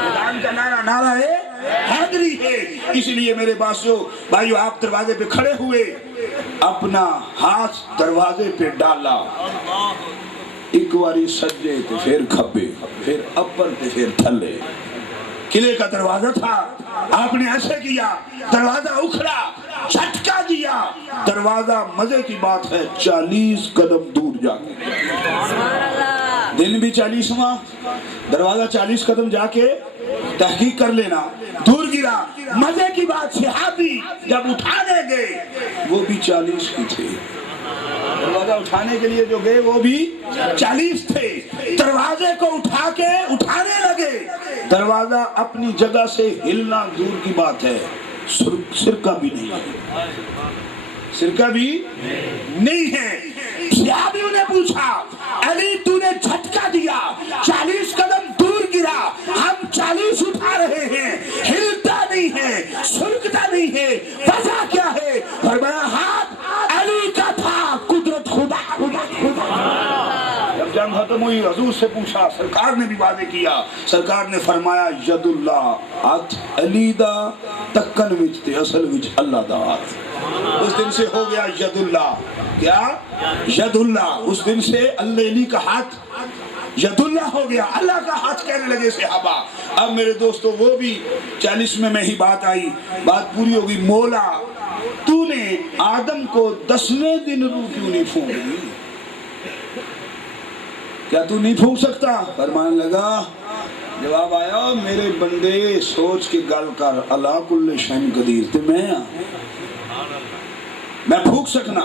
میدان کا نعرہ نعرہ حیدری ہے۔ اسی لیے میرے بھائیو آپ دروازے پہ کھڑے ہوئے، اپنا ہاتھ دروازے پہ ڈالا، ایک واری سجے تے پھر کھبے، پھر اپر تے پھر تھلے۔ قلعے کا دروازہ تھا، آپ نے ایسے کیا، دروازہ اکھڑا، جھٹکا دیا، دروازہ مزے کی بات ہے 40 قدم دور جا کے، دن بھی 40واں، دروازہ 40 قدم جا کے تحقیق کر لینا، دور گرا۔ مزے کی بات، صحابی جب اٹھانے گئے وہ بھی 40 کی تھے، دروازہ اٹھانے کے لیے جو گئے وہ بھی 40 تھے۔ دروازے کو اٹھا کے اٹھانے لگے، دروازہ اپنی جگہ سے ہلنا دور کی بات ہے، سرکہ بھی نہیں ہے، سرکہ بھی نہیں ہے۔ صحابیوں نے پوچھا علی تو نے جھٹکا دیا، 40 قدم دور گرا، ہم 40 اٹھا رہے ہیں، ہلتا نہیں ہے، سرکتا نہیں ہے، وجہ کیا ہے؟ فرمایا ہاتھ علی کا تھا، قدرت خدا خدا خدا۔ جب جنگ ختم ہوئی حضور سے پوچھا، سرکار نے بھی واضح کیا، سرکار نے فرمایا ید اللہ، ہاتھ علی دا تکن وچ تے اصل وچ اللہ دا ہاتھ۔ اس دن سے ہو گیا ید اللہ، کیا؟ ید اللہ۔ اس دن سے اللہ علی کا ہاتھ ید اللہ ہو گیا، اللہ کا ہاتھ کہنے لگے صحابہ۔ اب میرے دوستو وہ بھی 40 میں ہی بات آئی، بات پوری ہوگی۔ مولا تو نے آدم کو 10ویں دن روح کیوں نہیں پھونکی؟ کیا تو نہیں پھونک سکتا؟ فرمان لگا، جواب آیا میرے بندے سوچ کے گل کر، اللہ کل شیء قدیر، تے میں پھونک سکنا؟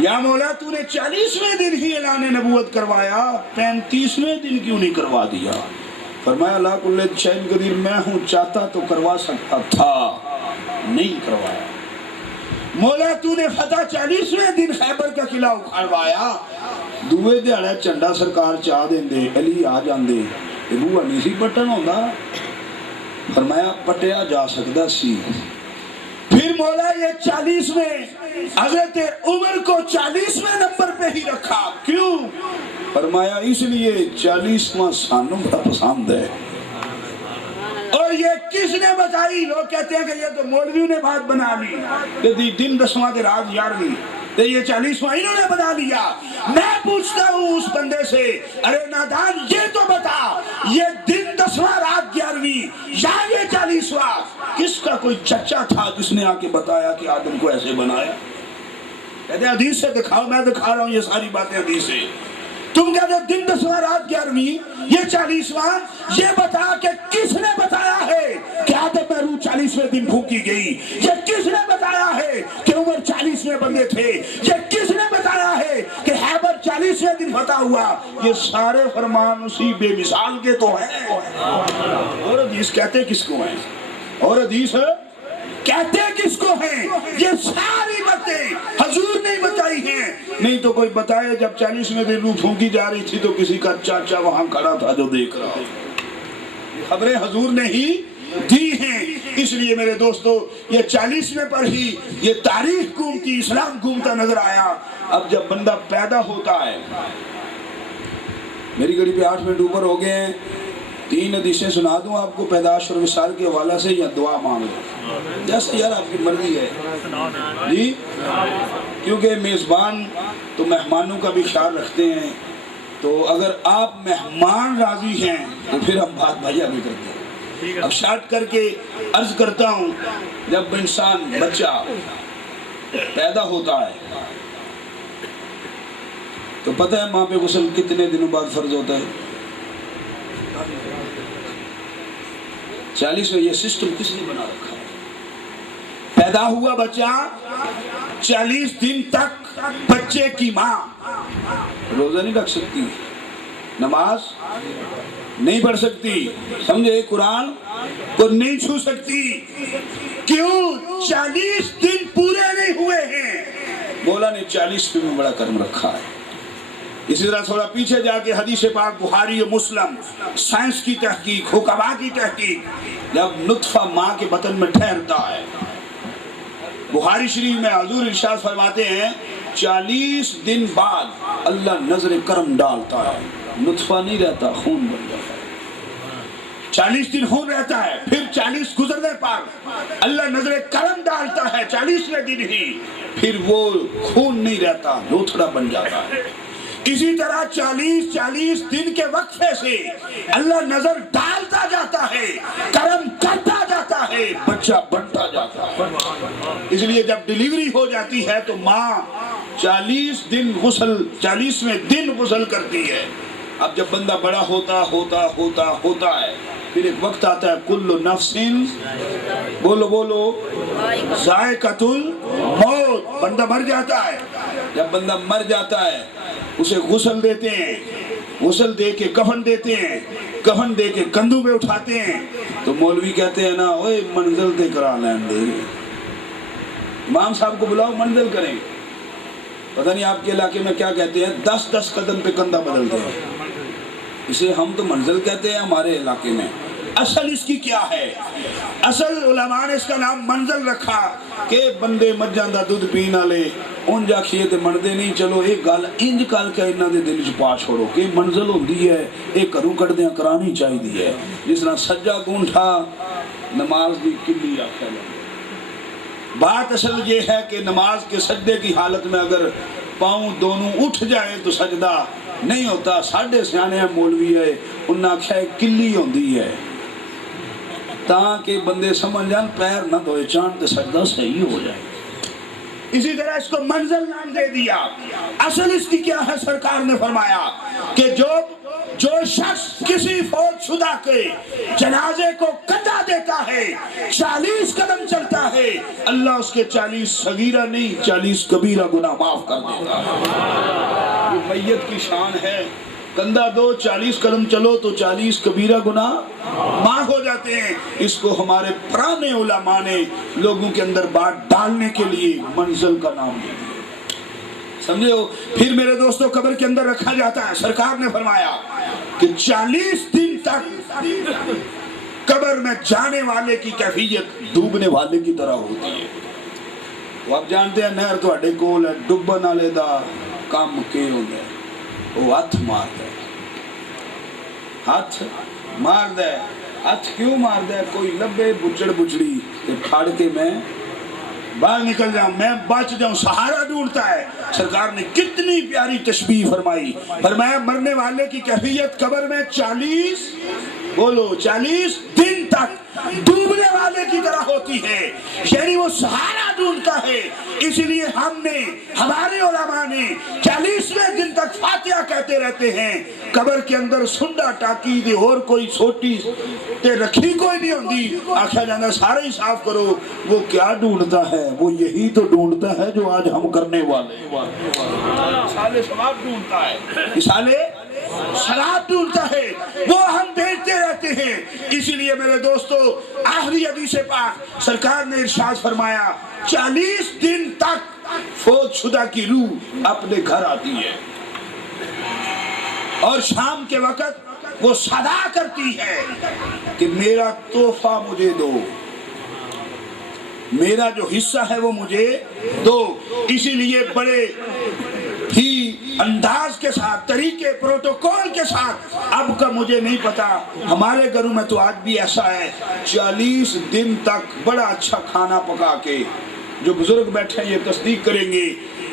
یا مولا تو نے 40ویں دن ہی اعلان نبوت کروایا، 35ویں دن کیوں نہیں کروا دیا؟ فرمایا اللہ کل شیء قدیر، میں ہوں، چاہتا تو کروا سکتا تھا، نہیں کروایا۔ مولا تو نے فتح 40ویں دن خیبر کا قلعہ اکھڑوایا، دوے دیہڑے چنڈا سرکار چاہ دیندے، علی آ جاندے، بوہا نہیں سی پٹن ہوندا؟ فرمایا پٹیا جا سکدا سی۔ پھر پھر مولا یہ 40 میں حضرت عمر کو 40ویں نمبر پہ ہی رکھا، کیوں؟ فرمایا اس لیے 40واں سانوں بڑا پسند ہے۔ اور یہ کس نے بتائی؟ لوگ کہتے ہیں کہ یہ تو مولویوں نے بات بنا لی کہ دن 10واں کے رات 11ویں، تو یہ 40واں انہوں نے بنا لیا۔ میں پوچھتا ہوں اس بندے سے، ارے نادان یہ تو بتا، یہ دن 10واں رات 11ویں یا یہ 40واں، کس کا کوئی چچا تھا جس نے آ کے بتایا کہ آدم کو ایسے بنایا؟ کہتے ہیں حدیث سے دکھاؤ، میں دکھا رہا ہوں یہ ساری باتیں حدیث سے۔ تم کہتے ہو دن 10واں رات 11ویں، یہ 40واں، یہ بتا کہ کس نے بتایا ہے کہ آدم میں روح 40ویں دن پھونکی گئی؟ یہ کس نے بتایا ہے کہ عمر 40ویں بندے تھے؟ یہ کس نے بتایا ہے کہ خیبر 40ویں دن فتح ہوا؟ یہ سارے فرمان اسی بے مثال کے تو ہیں۔ اور حدیث کہتے کس کو ہیں؟ اور حدیث کہتے کس کو ہیں؟ یہ ساری باتیں حضور نے بتائی ہیں۔ نہیں تو کوئی بتائے جب 40ویں دن روح پھونکی جا رہی تھی تو کسی کا چاچا وہاں کھڑا تھا جو دیکھ رہا۔ خبریں حضور نے ہی دی ہیں۔ اس لیے میرے دوستو یہ 40ویں پر ہی یہ تاریخ گھومتی، اسلام گھومتا نظر آیا۔ اب جب بندہ پیدا ہوتا ہے، میری گھڑی پہ 8 منٹ اوپر ہو گئے ہیں، 3 حدیثیں سنا دوں آپ کو پیدائش اور وصال کے حوالے سے، یا دعا مانگ لو جیسے یار آپ کی مرضی ہے جی، کیونکہ میزبان تو مہمانوں کا بھی خیال رکھتے ہیں، تو اگر آپ مہمان راضی ہیں تو پھر ہم بات بھیا بھی کرتے ہیں۔ اب شارٹ کر کے عرض کرتا ہوں، جب انسان بچہ پیدا ہوتا ہے تو پتہ ہے ماں پہ غسل کتنے دنوں بعد فرض ہوتا ہے؟ 40 میں یہ سسٹم کس نے بنا رکھا ہے؟ پیدا ہوا بچہ 40 دن تک بچے کی ماں روزہ نہیں رکھ سکتی، نماز نہیں پڑھ سکتی، سمجھے، قرآن کو نہیں چھو سکتی۔ کیوں؟ 40 دن پورے نہیں ہوئے ہیں۔ مولا نے 40 میں بڑا کرم رکھا ہے۔ اسی طرح تھوڑا پیچھے جا کے حدیث پاک بخاری و مسلم، سائنس کی تحقیق، حکماء کی تحقیق، جب نطفہ ماں کے بطن میں ٹھہرتا ہے، بخاری شریف میں حضور ارشاد فرماتے ہیں 40 دن بعد اللہ نظر کرم ڈالتا ہے، نطفہ نہیں رہتا، خون بن جاتا ہے۔ 40 دن خون رہتا ہے، پھر 40 گزرنے پر اللہ نظر کرم ڈالتا ہے 40ویں دن ہی، پھر وہ خون نہیں رہتا، لوتھڑا بن جاتا ہے۔ اسی طرح 40 دن کے وقفے سے اللہ نظر ڈالتا جاتا ہے، کرم کرتا جاتا ہے، بچہ بنتا جاتا ہے۔ اس لیے جب ڈیلیوری ہو جاتی ہے تو ماں 40ویں دن غسل کرتی ہے۔ اب جب بندہ بڑا ہوتا ہے، پھر ایک وقت آتا ہے کل نفس بولو ذائقۃ الموت، بندہ مر جاتا ہے۔ جب بندہ مر جاتا ہے اسے غسل دیتے ہیں، غسل دے کے کفن دیتے ہیں، کفن دے کے کندھوں پہ اٹھاتے ہیں، تو مولوی کہتے ہیں نا اوے منزل دے کرا لین دے، امام صاحب کو بلاؤ منزل کریں۔ پتہ نہیں آپ کے علاقے میں کیا کہتے ہیں، 10 قدم پہ کندھا بدلتے ہیں، اسے ہم تو منزل کہتے ہیں ہمارے علاقے میں۔ اصل اس کی کیا ہے؟ اصل علماء نے اس کا نام منزل رکھا کہ بندے مجھاں دا دودھ پین والے ان جا کھیے تے منڈے نہیں، چلو ایک گل انج کر کے انہاں دے دل وچ پا چھوڑو کہ منزل ہوندی ہے یہ گھروں کڈدیاں کرانی چاہیے ہے، جس طرح سجا گونٹھا نماز دی کلی آکھیا جائے۔ بات اصل یہ ہے کہ نماز کے سجدے کی حالت میں اگر پاؤں دونوں اٹھ جائیں تو سجدہ نہیں ہوتا۔ ساڈے سیانے مولوی ہے انہاں آکھیا کلی ہوندی ہے تاکہ بندے سمجھ جان پیر نہ دھوئے چاند تے سجدہ صحیح ہو جائے، اسی طرح اس کو منزل نام دے دیا۔ اصل اس کی کیا ہے؟ سرکار نے فرمایا کہ جو شخص کسی فوت شدہ کے جنازے کو کندھا دیتا ہے، 40 قدم چلتا ہے، اللہ اس کے 40 صغیرہ نہیں 40 کبیرہ گناہ معاف کر دیتا ہے۔ یہ میت کی شان ہے، کندھا دو 40 قدم چلو تو 40 کبیرہ گناہ معاف ہو جاتے ہیں۔ اس کو ہمارے پرانے علماء نے لوگوں کے اندر بات ڈالنے کے لیے منزل کا نام دیا، سمجھے ہو۔ پھر میرے دوستو قبر کے اندر رکھا جاتا ہے، سرکار نے فرمایا کہ 40 دن تک قبر میں جانے والے کی کیفیت ڈوبنے والے کی طرح ہوتی ہے۔ وہ آپ جانتے ہیں نہر تواڈے کول ہے ڈبن والے دا کام کی ہوندا ہے وہ ہاتھ ماردا ہے ہاتھ ماردا ہے ہاتھ کیوں ماردا ہے کوئی لبے بچڑ بچڑی تے پھڑ کے میں باہر نکل جاؤں میں بچ جاؤں سہارا ڈھونڈتا ہے سرکار نے کتنی پیاری تشبیہ فرمائی فرمایا مرنے والے کی کیفیت قبر میں 40 دن تک ڈوبنے والے کی طرح ہوتی ہے یعنی وہ سہارا ڈھونڈتا ہے اس لیے ہم نے ہمارے علماء نے 40ویں دن تک فاتحہ کہتے رہتے ہیں قبر کے اندر سنڈا ٹاکی دی اور کوئی چھوٹی تے رکھی کوئی نہیں ہوندی آخیا جانا سارے ہی صاف کرو وہ کیا ڈھونڈتا ہے وہ یہی تو ڈھونڈتا ہے جو آج ہم کرنے والے سالے ثواب ڈھونڈتا ہے سالے شراب ڈھونڈتا ہے وہ ہم دیکھتے رہتے ہیں اسی لیے میرے دوستو آخری حدیث پاک سرکار نے ارشاد فرمایا 40 دن تک فوت شدہ کی روح اپنے گھر آتی ہے اور شام کے وقت وہ صدا کرتی ہے کہ میرا تحفہ مجھے دو میرا جو حصہ ہے وہ مجھے دو اسی لیے بڑے ہی انداز کے ساتھ طریقے پروٹوکول کے ساتھ اب کا مجھے نہیں پتا ہمارے گھروں میں تو آج بھی ایسا ہے 40 دن تک بڑا اچھا کھانا پکا کے جو بزرگ بیٹھے ہیں یہ تصدیق کریں گے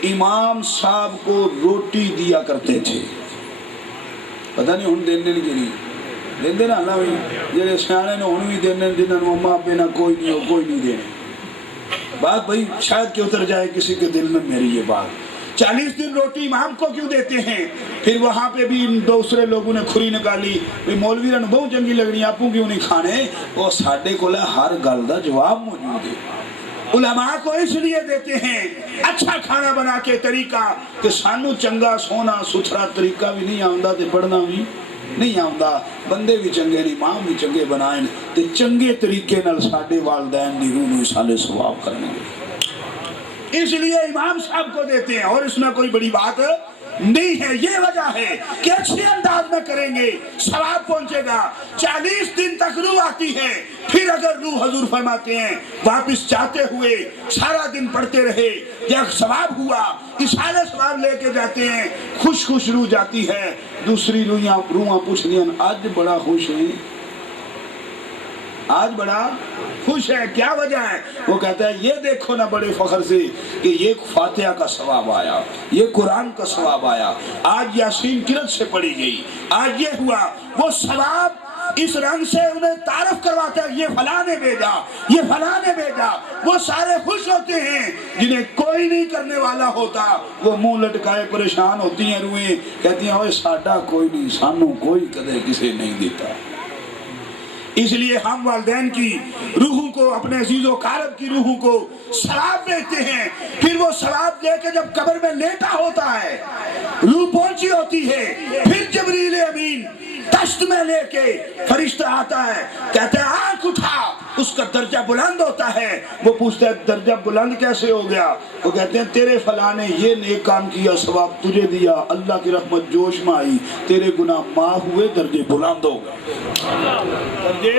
امام صاحب کو روٹی دیا کرتے تھے پتہ نہیں ہن دینے نہیں دین دینا اللہ بھی جڑے سیانے نے ہن بھی دینے جنہاں نوں اماں ابے نہ کوئی نہیں دینے بات بھائی شاید کہ اتر جائے کسی کے دل میں میری یہ بات 40 دن روٹی امام کو کیوں دیتے ہیں پھر وہاں پہ بھی دوسرے لوگوں نے کھری نکالی مولوی رن بہت چنگی لگنی آپوں کیوں نہیں کھانے وہ ساڈے کول ہر گل دا جواب موجود ہے علماء کو اس لیے دیتے ہیں اچھا کھانا بنا کے طریقہ کہ سانو چنگا سونا ستھرا طریقہ بھی نہیں آندا تے پڑھنا بھی نہیں آندا بندے بھی چنگے نہیں امام بھی چنگے بنائیں تے چنگے طریقے نال ساڈے والدین دی روح نوں سالے ثواب کرنے اس لیے امام صاحب کو دیتے ہیں اور اس میں کوئی بڑی بات نہیں ہے یہ وجہ ہے کہ اچھے انداز میں کریں گے ثواب پہنچے گا 40 دن تک روح آتی ہے پھر اگر روح حضور فرماتے ہیں واپس جاتے ہوئے سارا دن پڑھتے رہے یا ثواب ہوا اشارے ثواب لے کے جاتے ہیں خوش روح جاتی ہے دوسری روحاں پوچھ دیں آج بڑا خوش ہیں آج بڑا خوش ہے کیا وجہ ہے وہ کہتا ہے یہ دیکھو نا بڑے فخر سے کہ یہ فاتحہ کا ثواب آیا یہ قرآن کا ثواب آیا آج یاسین قرأت سے پڑھی گئی آج یہ ہوا وہ ثواب اس رنگ سے انہیں تعارف کرواتا ہے یہ فلاں نے بھیجا یہ فلاں نے بھیجا وہ سارے خوش ہوتے ہیں جنہیں کوئی نہیں کرنے والا ہوتا وہ منہ لٹکائے پریشان ہوتی ہیں روحیں کہتی ہیں اوے ساڈا کوئی نہیں سانو کوئی کدے کسے نہیں دیتا اس لیے ہم والدین کی روحوں کو اپنے عزیز و قارب کی روحوں کو ثواب دیتے ہیں پھر وہ ثواب لے کے جب قبر میں لیٹا ہوتا ہے روح پہنچی ہوتی ہے پھر جبریل امین دشت میں لے کے فرشتہ آتا ہے کہتے ہیں آنکھ اٹھا اس کا درجہ بلند ہوتا ہے وہ پوچھتا ہے درجہ بلند کیسے ہو گیا وہ کہتے ہیں تیرے فلاں نے یہ نیک کام کیا ثواب تجھے دیا اللہ کی رحمت جوش میں آئی تیرے گناہ معاف ہوئے درجے بلند ہو گئے درجے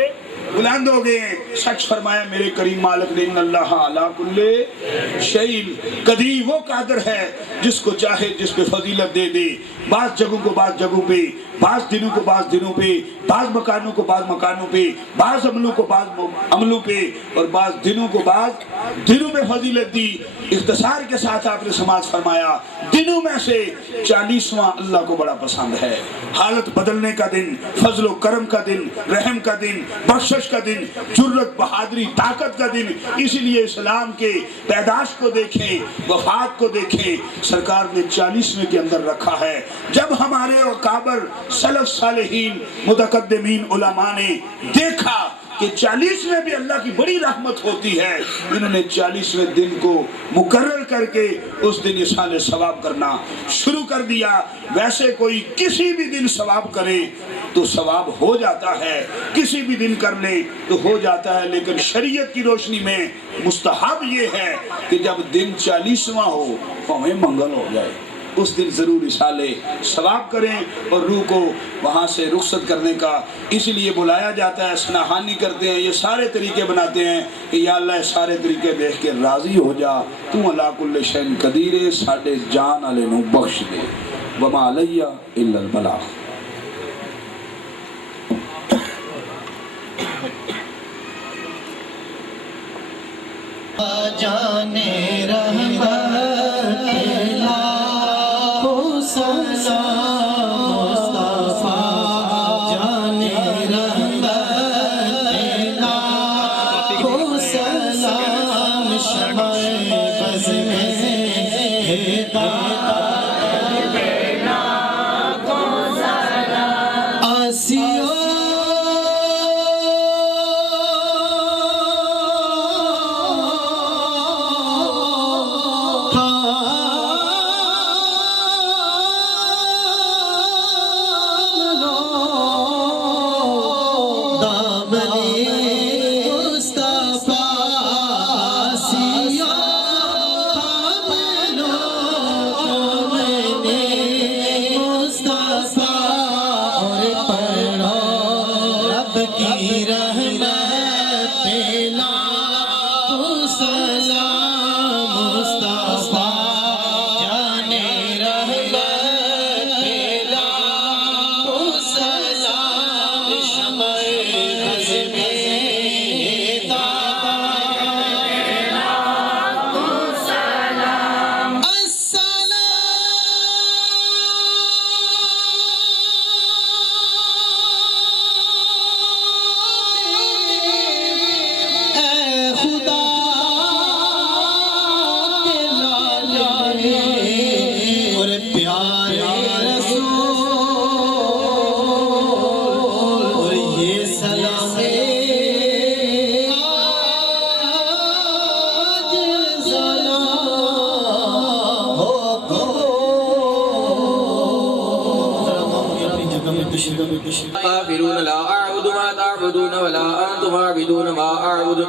بلند ہو گئے سچ فرمایا میرے کریم مالک نے ان اللہ علی کل شیء قدیر وہ قادر ہے جس کو چاہے جس پہ فضیلت دے دے بعض جگہوں کو بعض جگہوں پہ بعض دنوں کو بعض دنوں پہ بعض مکانوں کو بعض مکانوں پہ بعض عملوں کو بعض عملوں پہ اور بعض دنوں کو بعض دنوں میں فضیلت دی اختصار کے ساتھ آپ نے سماعت فرمایا دنوں میں سے 40واں اللہ کو بڑا پسند ہے حالت بدلنے کا دن فضل و کرم کا دن رحم کا دن بخشش کا دن جرت بہادری طاقت کا دن اسی لیے اسلام کے پیدائش کو دیکھیں وفات کو دیکھیں سرکار نے 40ویں کے اندر رکھا ہے جب ہمارے اکابر سلف صالحین متقدمین علماء نے دیکھا کہ 40 میں بھی اللہ کی بڑی رحمت ہوتی ہے انہوں نے 40ویں دن کو مقرر کر کے اس دن اصال ثواب کرنا شروع کر دیا ویسے کوئی کسی بھی دن ثواب کرے تو ثواب ہو جاتا ہے کسی بھی دن کر لے تو ہو جاتا ہے لیکن شریعت کی روشنی میں مستحب یہ ہے کہ جب دن 40واں ہو تو ہمیں منگل ہو جائے اس دن ضرور اشالے ثواب کریں اور روح کو وہاں سے رخصت کرنے کا اس لیے بلایا جاتا ہے، سناہانی کرتے ہیں، یہ سارے طریقے بناتے ہیں کہ یا اللہ سارے طریقے دیکھ کے راضی ہو جا، تو علی کل شیء قدیر، ساڈے جان والے نو بخش دے، وما علیہ الا البلاغ۔ جانے رحمت لاکھوں سلام مصطفیٰ، جانے رحمت لاکھوں سلام، شمع بز میں ہدایت آسیوں کی رحمت پہ لاکھوں سلام مصطفیٰ، جانے رحمت پہ لاکھوں سلام، شمع بز میں ہدایت لاکھوں سلام، كافرون لا أعبد ما تعبدون ولا أنتم عابدون ما أعبد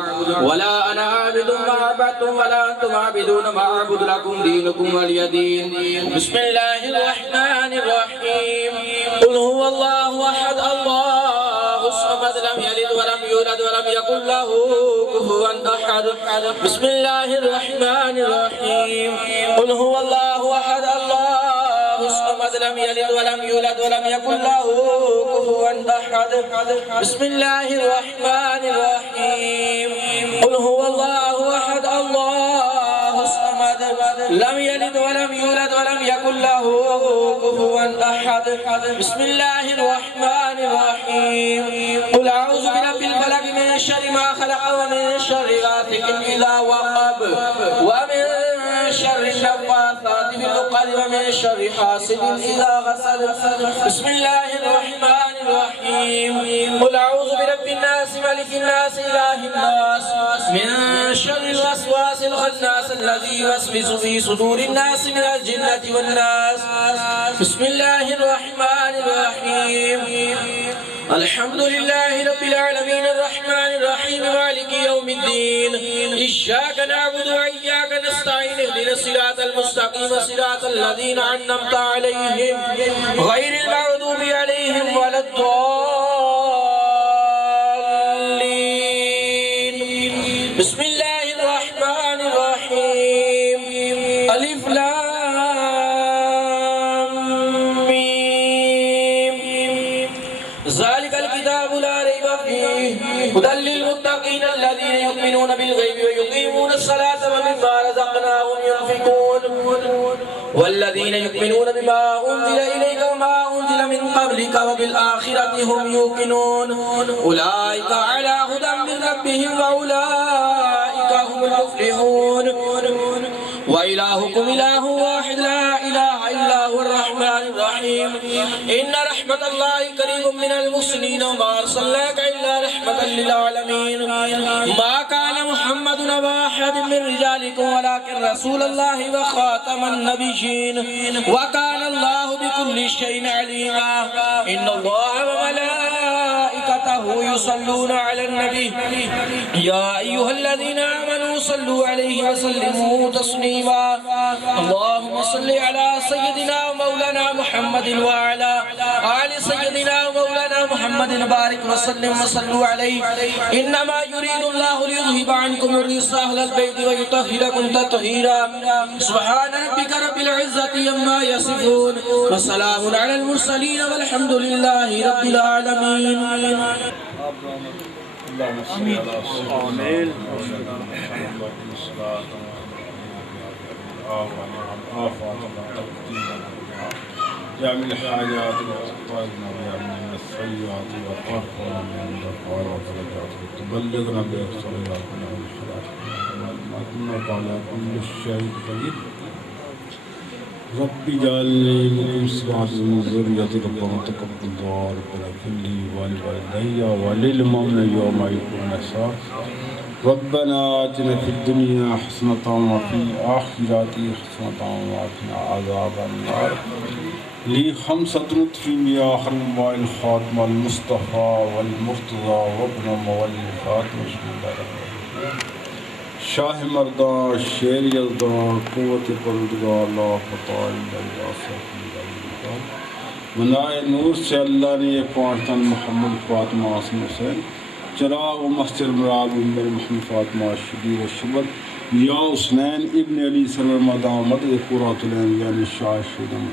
ولا أنا عابد ما عبدتم ولا أنتم عابدون ما أعبد لكم دينكم ولي دين. بسم الله الرحمن الرحيم. قل هو الله أحد الله الصمد لم يلد ولم يولد ولم يكن له كفوا أحد. بسم الله الرحمن الرحيم. قل هو الله أحد الله الصمد لم يلد ولم يولد ولم يكن له كفوا أحد. بسم الله الرحمن الرحيم. قل هو الله أحد الله الصمد لم يلد ولم يولد ولم يكن له كفوا أحد. بسم الله الرحمن الرحيم. قل أعوذ برب الفلق من شر ما خلق ومن شر غاسق إذا وقب ومن شر النفاثات في العقد ومن شر حاسد إذا حسد. بسم الله الرحمن الرحيم. قل أعوذ برب الناس ملك الناس إله الناس من شر الوسواس الخناس الذي يوسوس في صدور الناس من الجنة والناس. بسم الله الرحمن الرحيم. الحمد لله رب العالمين الرحمن الرحيم مالك يوم الدين. إياك نعبد وإياك نستعين اهدنا الصراط المستقيم صراط الذين أنعمت عليهم غير المغضوب عليهم ولا الضالين. بسم الله الرحمن الرحيم. ألف لام ميم. ذلك الكتاب لا ريب فيه هدى للمتقين الذين يؤمنون بالغيب ويقيمون الصلاة ومما رزقناهم ينفقون والذين يؤمنون بما أنزل إليك وما أنزل من قبلك وبالآخرة هم يوقنون أولئك على هدى من ربهم وأولئك هم المفلحون. وإلهكم إله واحد لا إله إلا هو الرحمن الرحيم. إن رحمة الله قريب من المحسنين وما أرسلناك إلا رحمة للعالمين. ما كان محمد أبا أحد من رجالكم ولكن رسول الله وخاتم النبيين وكان الله بكل شيء عليما. إن الله وملائكته يصلون على النبي يا أيها الذين آمنوا صلوا عليه وسلموا تسليما اللهم صل على سيدنا ومولانا محمد وعلى آل سيدنا ومولانا محمد بارك وسلم وصلوا عليه إنما يريد الله ليذهب عنكم الرجس أهل البيت ويطهركم تطهيرا سبحان ربك رب العزة عما يصفون وسلام على المرسلين والحمد لله رب العالمين آمين يا من الحاجات وأطفالنا ويا من السيئات وطهرنا من الأقوال والدرجات وتبلغنا بأقصارنا والخيرات إنك على كل شيء قدير رب اجعلني مقيم الصلاة ومن ذريتي ربنا تقبل دعاء ربنا اغفر لي ولوالدي وللمؤمنين يوم يقوم الحساب ربنا آتنا في الدنيا حسنة وفي الآخرة حسنة وقنا عذاب النار لي خمسة نطف يا خلما الخاتم المصطفى والمرتضى وابن مولي الخاتم بسم الله الرحمن الرحيم شاہ مردان شیر یزدان قوت پروردگار لا فتح الا صاحب منائے نور سے اللہ نے یہ پانچ تن محمد فاطمہ عاصم حسین چراغ و مسجد مراد عمر محمد فاطمہ شبیر شبت یا حسنین ابن علی سرور مدام مدد قرات العین یعنی شاہ شدم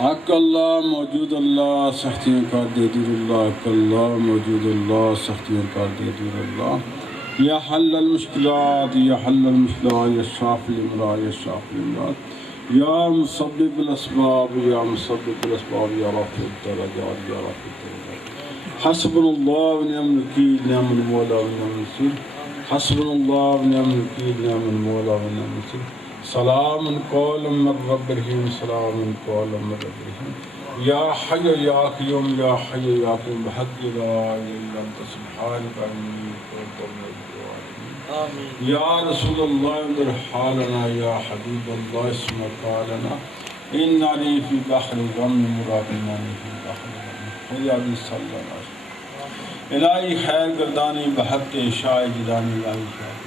حق اللہ موجود اللہ سختیاں کر دے دور اللہ حق اللہ موجود اللہ سختیاں کر دے دور اللہ یا حل المشکلات یا حل المشکلات یا شافی الامراض یا شافی الامراض یا مسبب الاسباب یا مسبب الاسباب یا رافع الدرجات یا رافع الدرجات حسبنا اللہ ونعم الوکیل نعم المولا ونعم النصير حسبنا اللہ ونعم الوکیل نعم المولا ونعم النصير سلام قولا من رب رحیم سلام قولا من رب رحیم یا حی یا قیوم یا حی یا قیوم بحق لا الہ الا انت سبحانک انی کنت من الظالمین یا رسول اللہ انظر حالنا یا حبیب اللہ اسمع قالنا اننی فی بحر غم مرادنی فی بحر غم یا علی صلی اللہ علیہ وسلم الہی خیر گردانی بحق شاہ جدانی الہی شاہ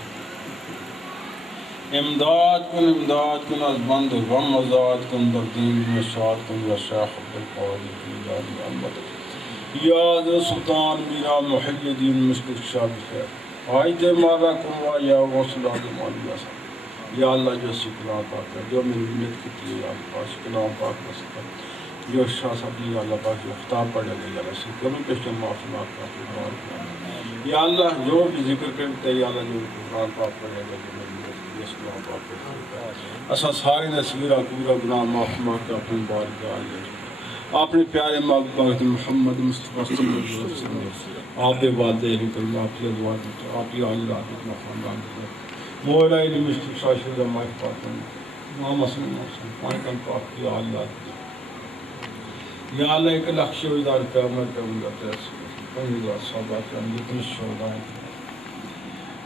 امداد کن از بند غم آزاد کن در دین مشاد کن یا شیخ عبدالقادر کی جانی المدد یا حضرت سلطان میرا محی الدین مشکل شاہ بخیر آئیت مارا کنوا یا غوث العظم علی حسن یا اللہ جو سکلام پاک کر جو میری امید کی تھی یا اللہ سکلام پاک کر سکتا جو شاہ صاحب یا اللہ پاک جو خطاب پڑھ لگے یا اللہ سکلام پیشن معافی مات کرتے یا اللہ جو بھی ذکر کرتے یا اللہ جو قرآن پاک پڑھ لگے اسا سارے نے صغیرہ کبیرہ گناہ معاف مات کر اپنی بارگاہ آئیے آپ نے پیارے مقبوض محمد مصطفیٰ صلی اللہ علیہ وسلم آپ کے والدین کرم آپ کی ازواج آپ کی آل رات اپنا خاندان مولا علی مصطفیٰ شاشد مائی فاطمہ محمد صلی اللہ علیہ وسلم پانی کن پاک کی آل رات یا اللہ ایک لکھ شویدار قیامت کا مدد ہے پنجدہ صحابہ کے جتنے شہدائیں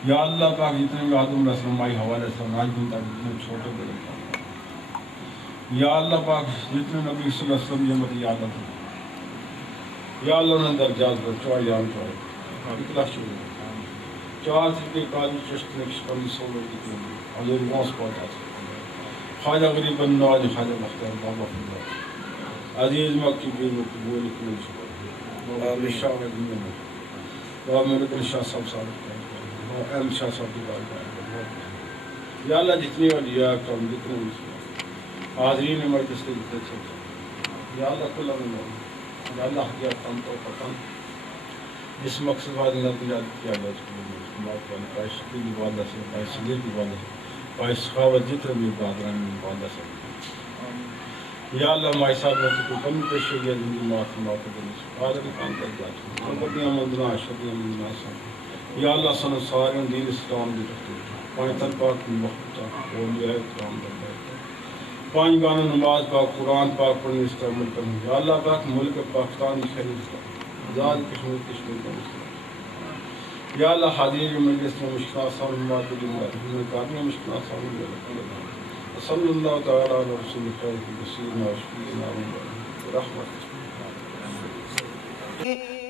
یا اللہ پاک جتنے بھی آدم علیہ السلام آئی حوالے سے آج دن تک جتنے چھوٹے بڑے یا اللہ پاک جتنے نبی صلی اللہ علیہ وسلم یہ مدی عادت ہے یا اللہ نے درجات پر چوائے یان چوائے اطلاع شروع چار سکے قاضی چشت نکش قرمی سولو جتنے حضور موس پہنچا سکتے خواجہ غریب النواج خواجہ مختار بابا فضل عزیز مکی بیر مقبول اکمل شکر بابا شاہ و دنیا میں بابا میرے شاہ صاحب صادق ایم شاہ صاحب کی بات یا اللہ جتنی اولیاء کرم جتنے حاضرین مجلس کے جتنے چھوٹے یا اللہ کل امن یا اللہ حقیقت کم تو پتن جس مقصد بعد اللہ تجارت کیا اللہ اس کو بات کرنے کا شکل کی بات سے کا صغیر کی بات سے کا سخاوت جتنے بھی بادران میں بات سے یا اللہ ہمارے ساتھ میں سے کوئی کمی پیش ہو گیا زندگی معافی معافی کرنے حاضر کام کر جاتے ہیں بدیاں مندنا شدیاں مندنا ساتھ یا اللہ صلی اللہ سارے دین اسلام دی رکھتے ہیں پانچ تن پاک کی مخبتا اولیاء اکرام کرتے ہیں پانچ گانا نماز پاک قرآن پاک پڑھنے استعمال کرنے یا اللہ پاک ملک پاکستان کی خیر اسلام آزاد کشمیر کا اسلام یا اللہ حاضرین مجلس میں مشکل آسان ہمات کے جمعہ ہمیں کارنی مشکل آسان ہمیں صلی اللہ تعالیٰ علیہ رسول خیر کی بسیرنا و شکرینا و رحمت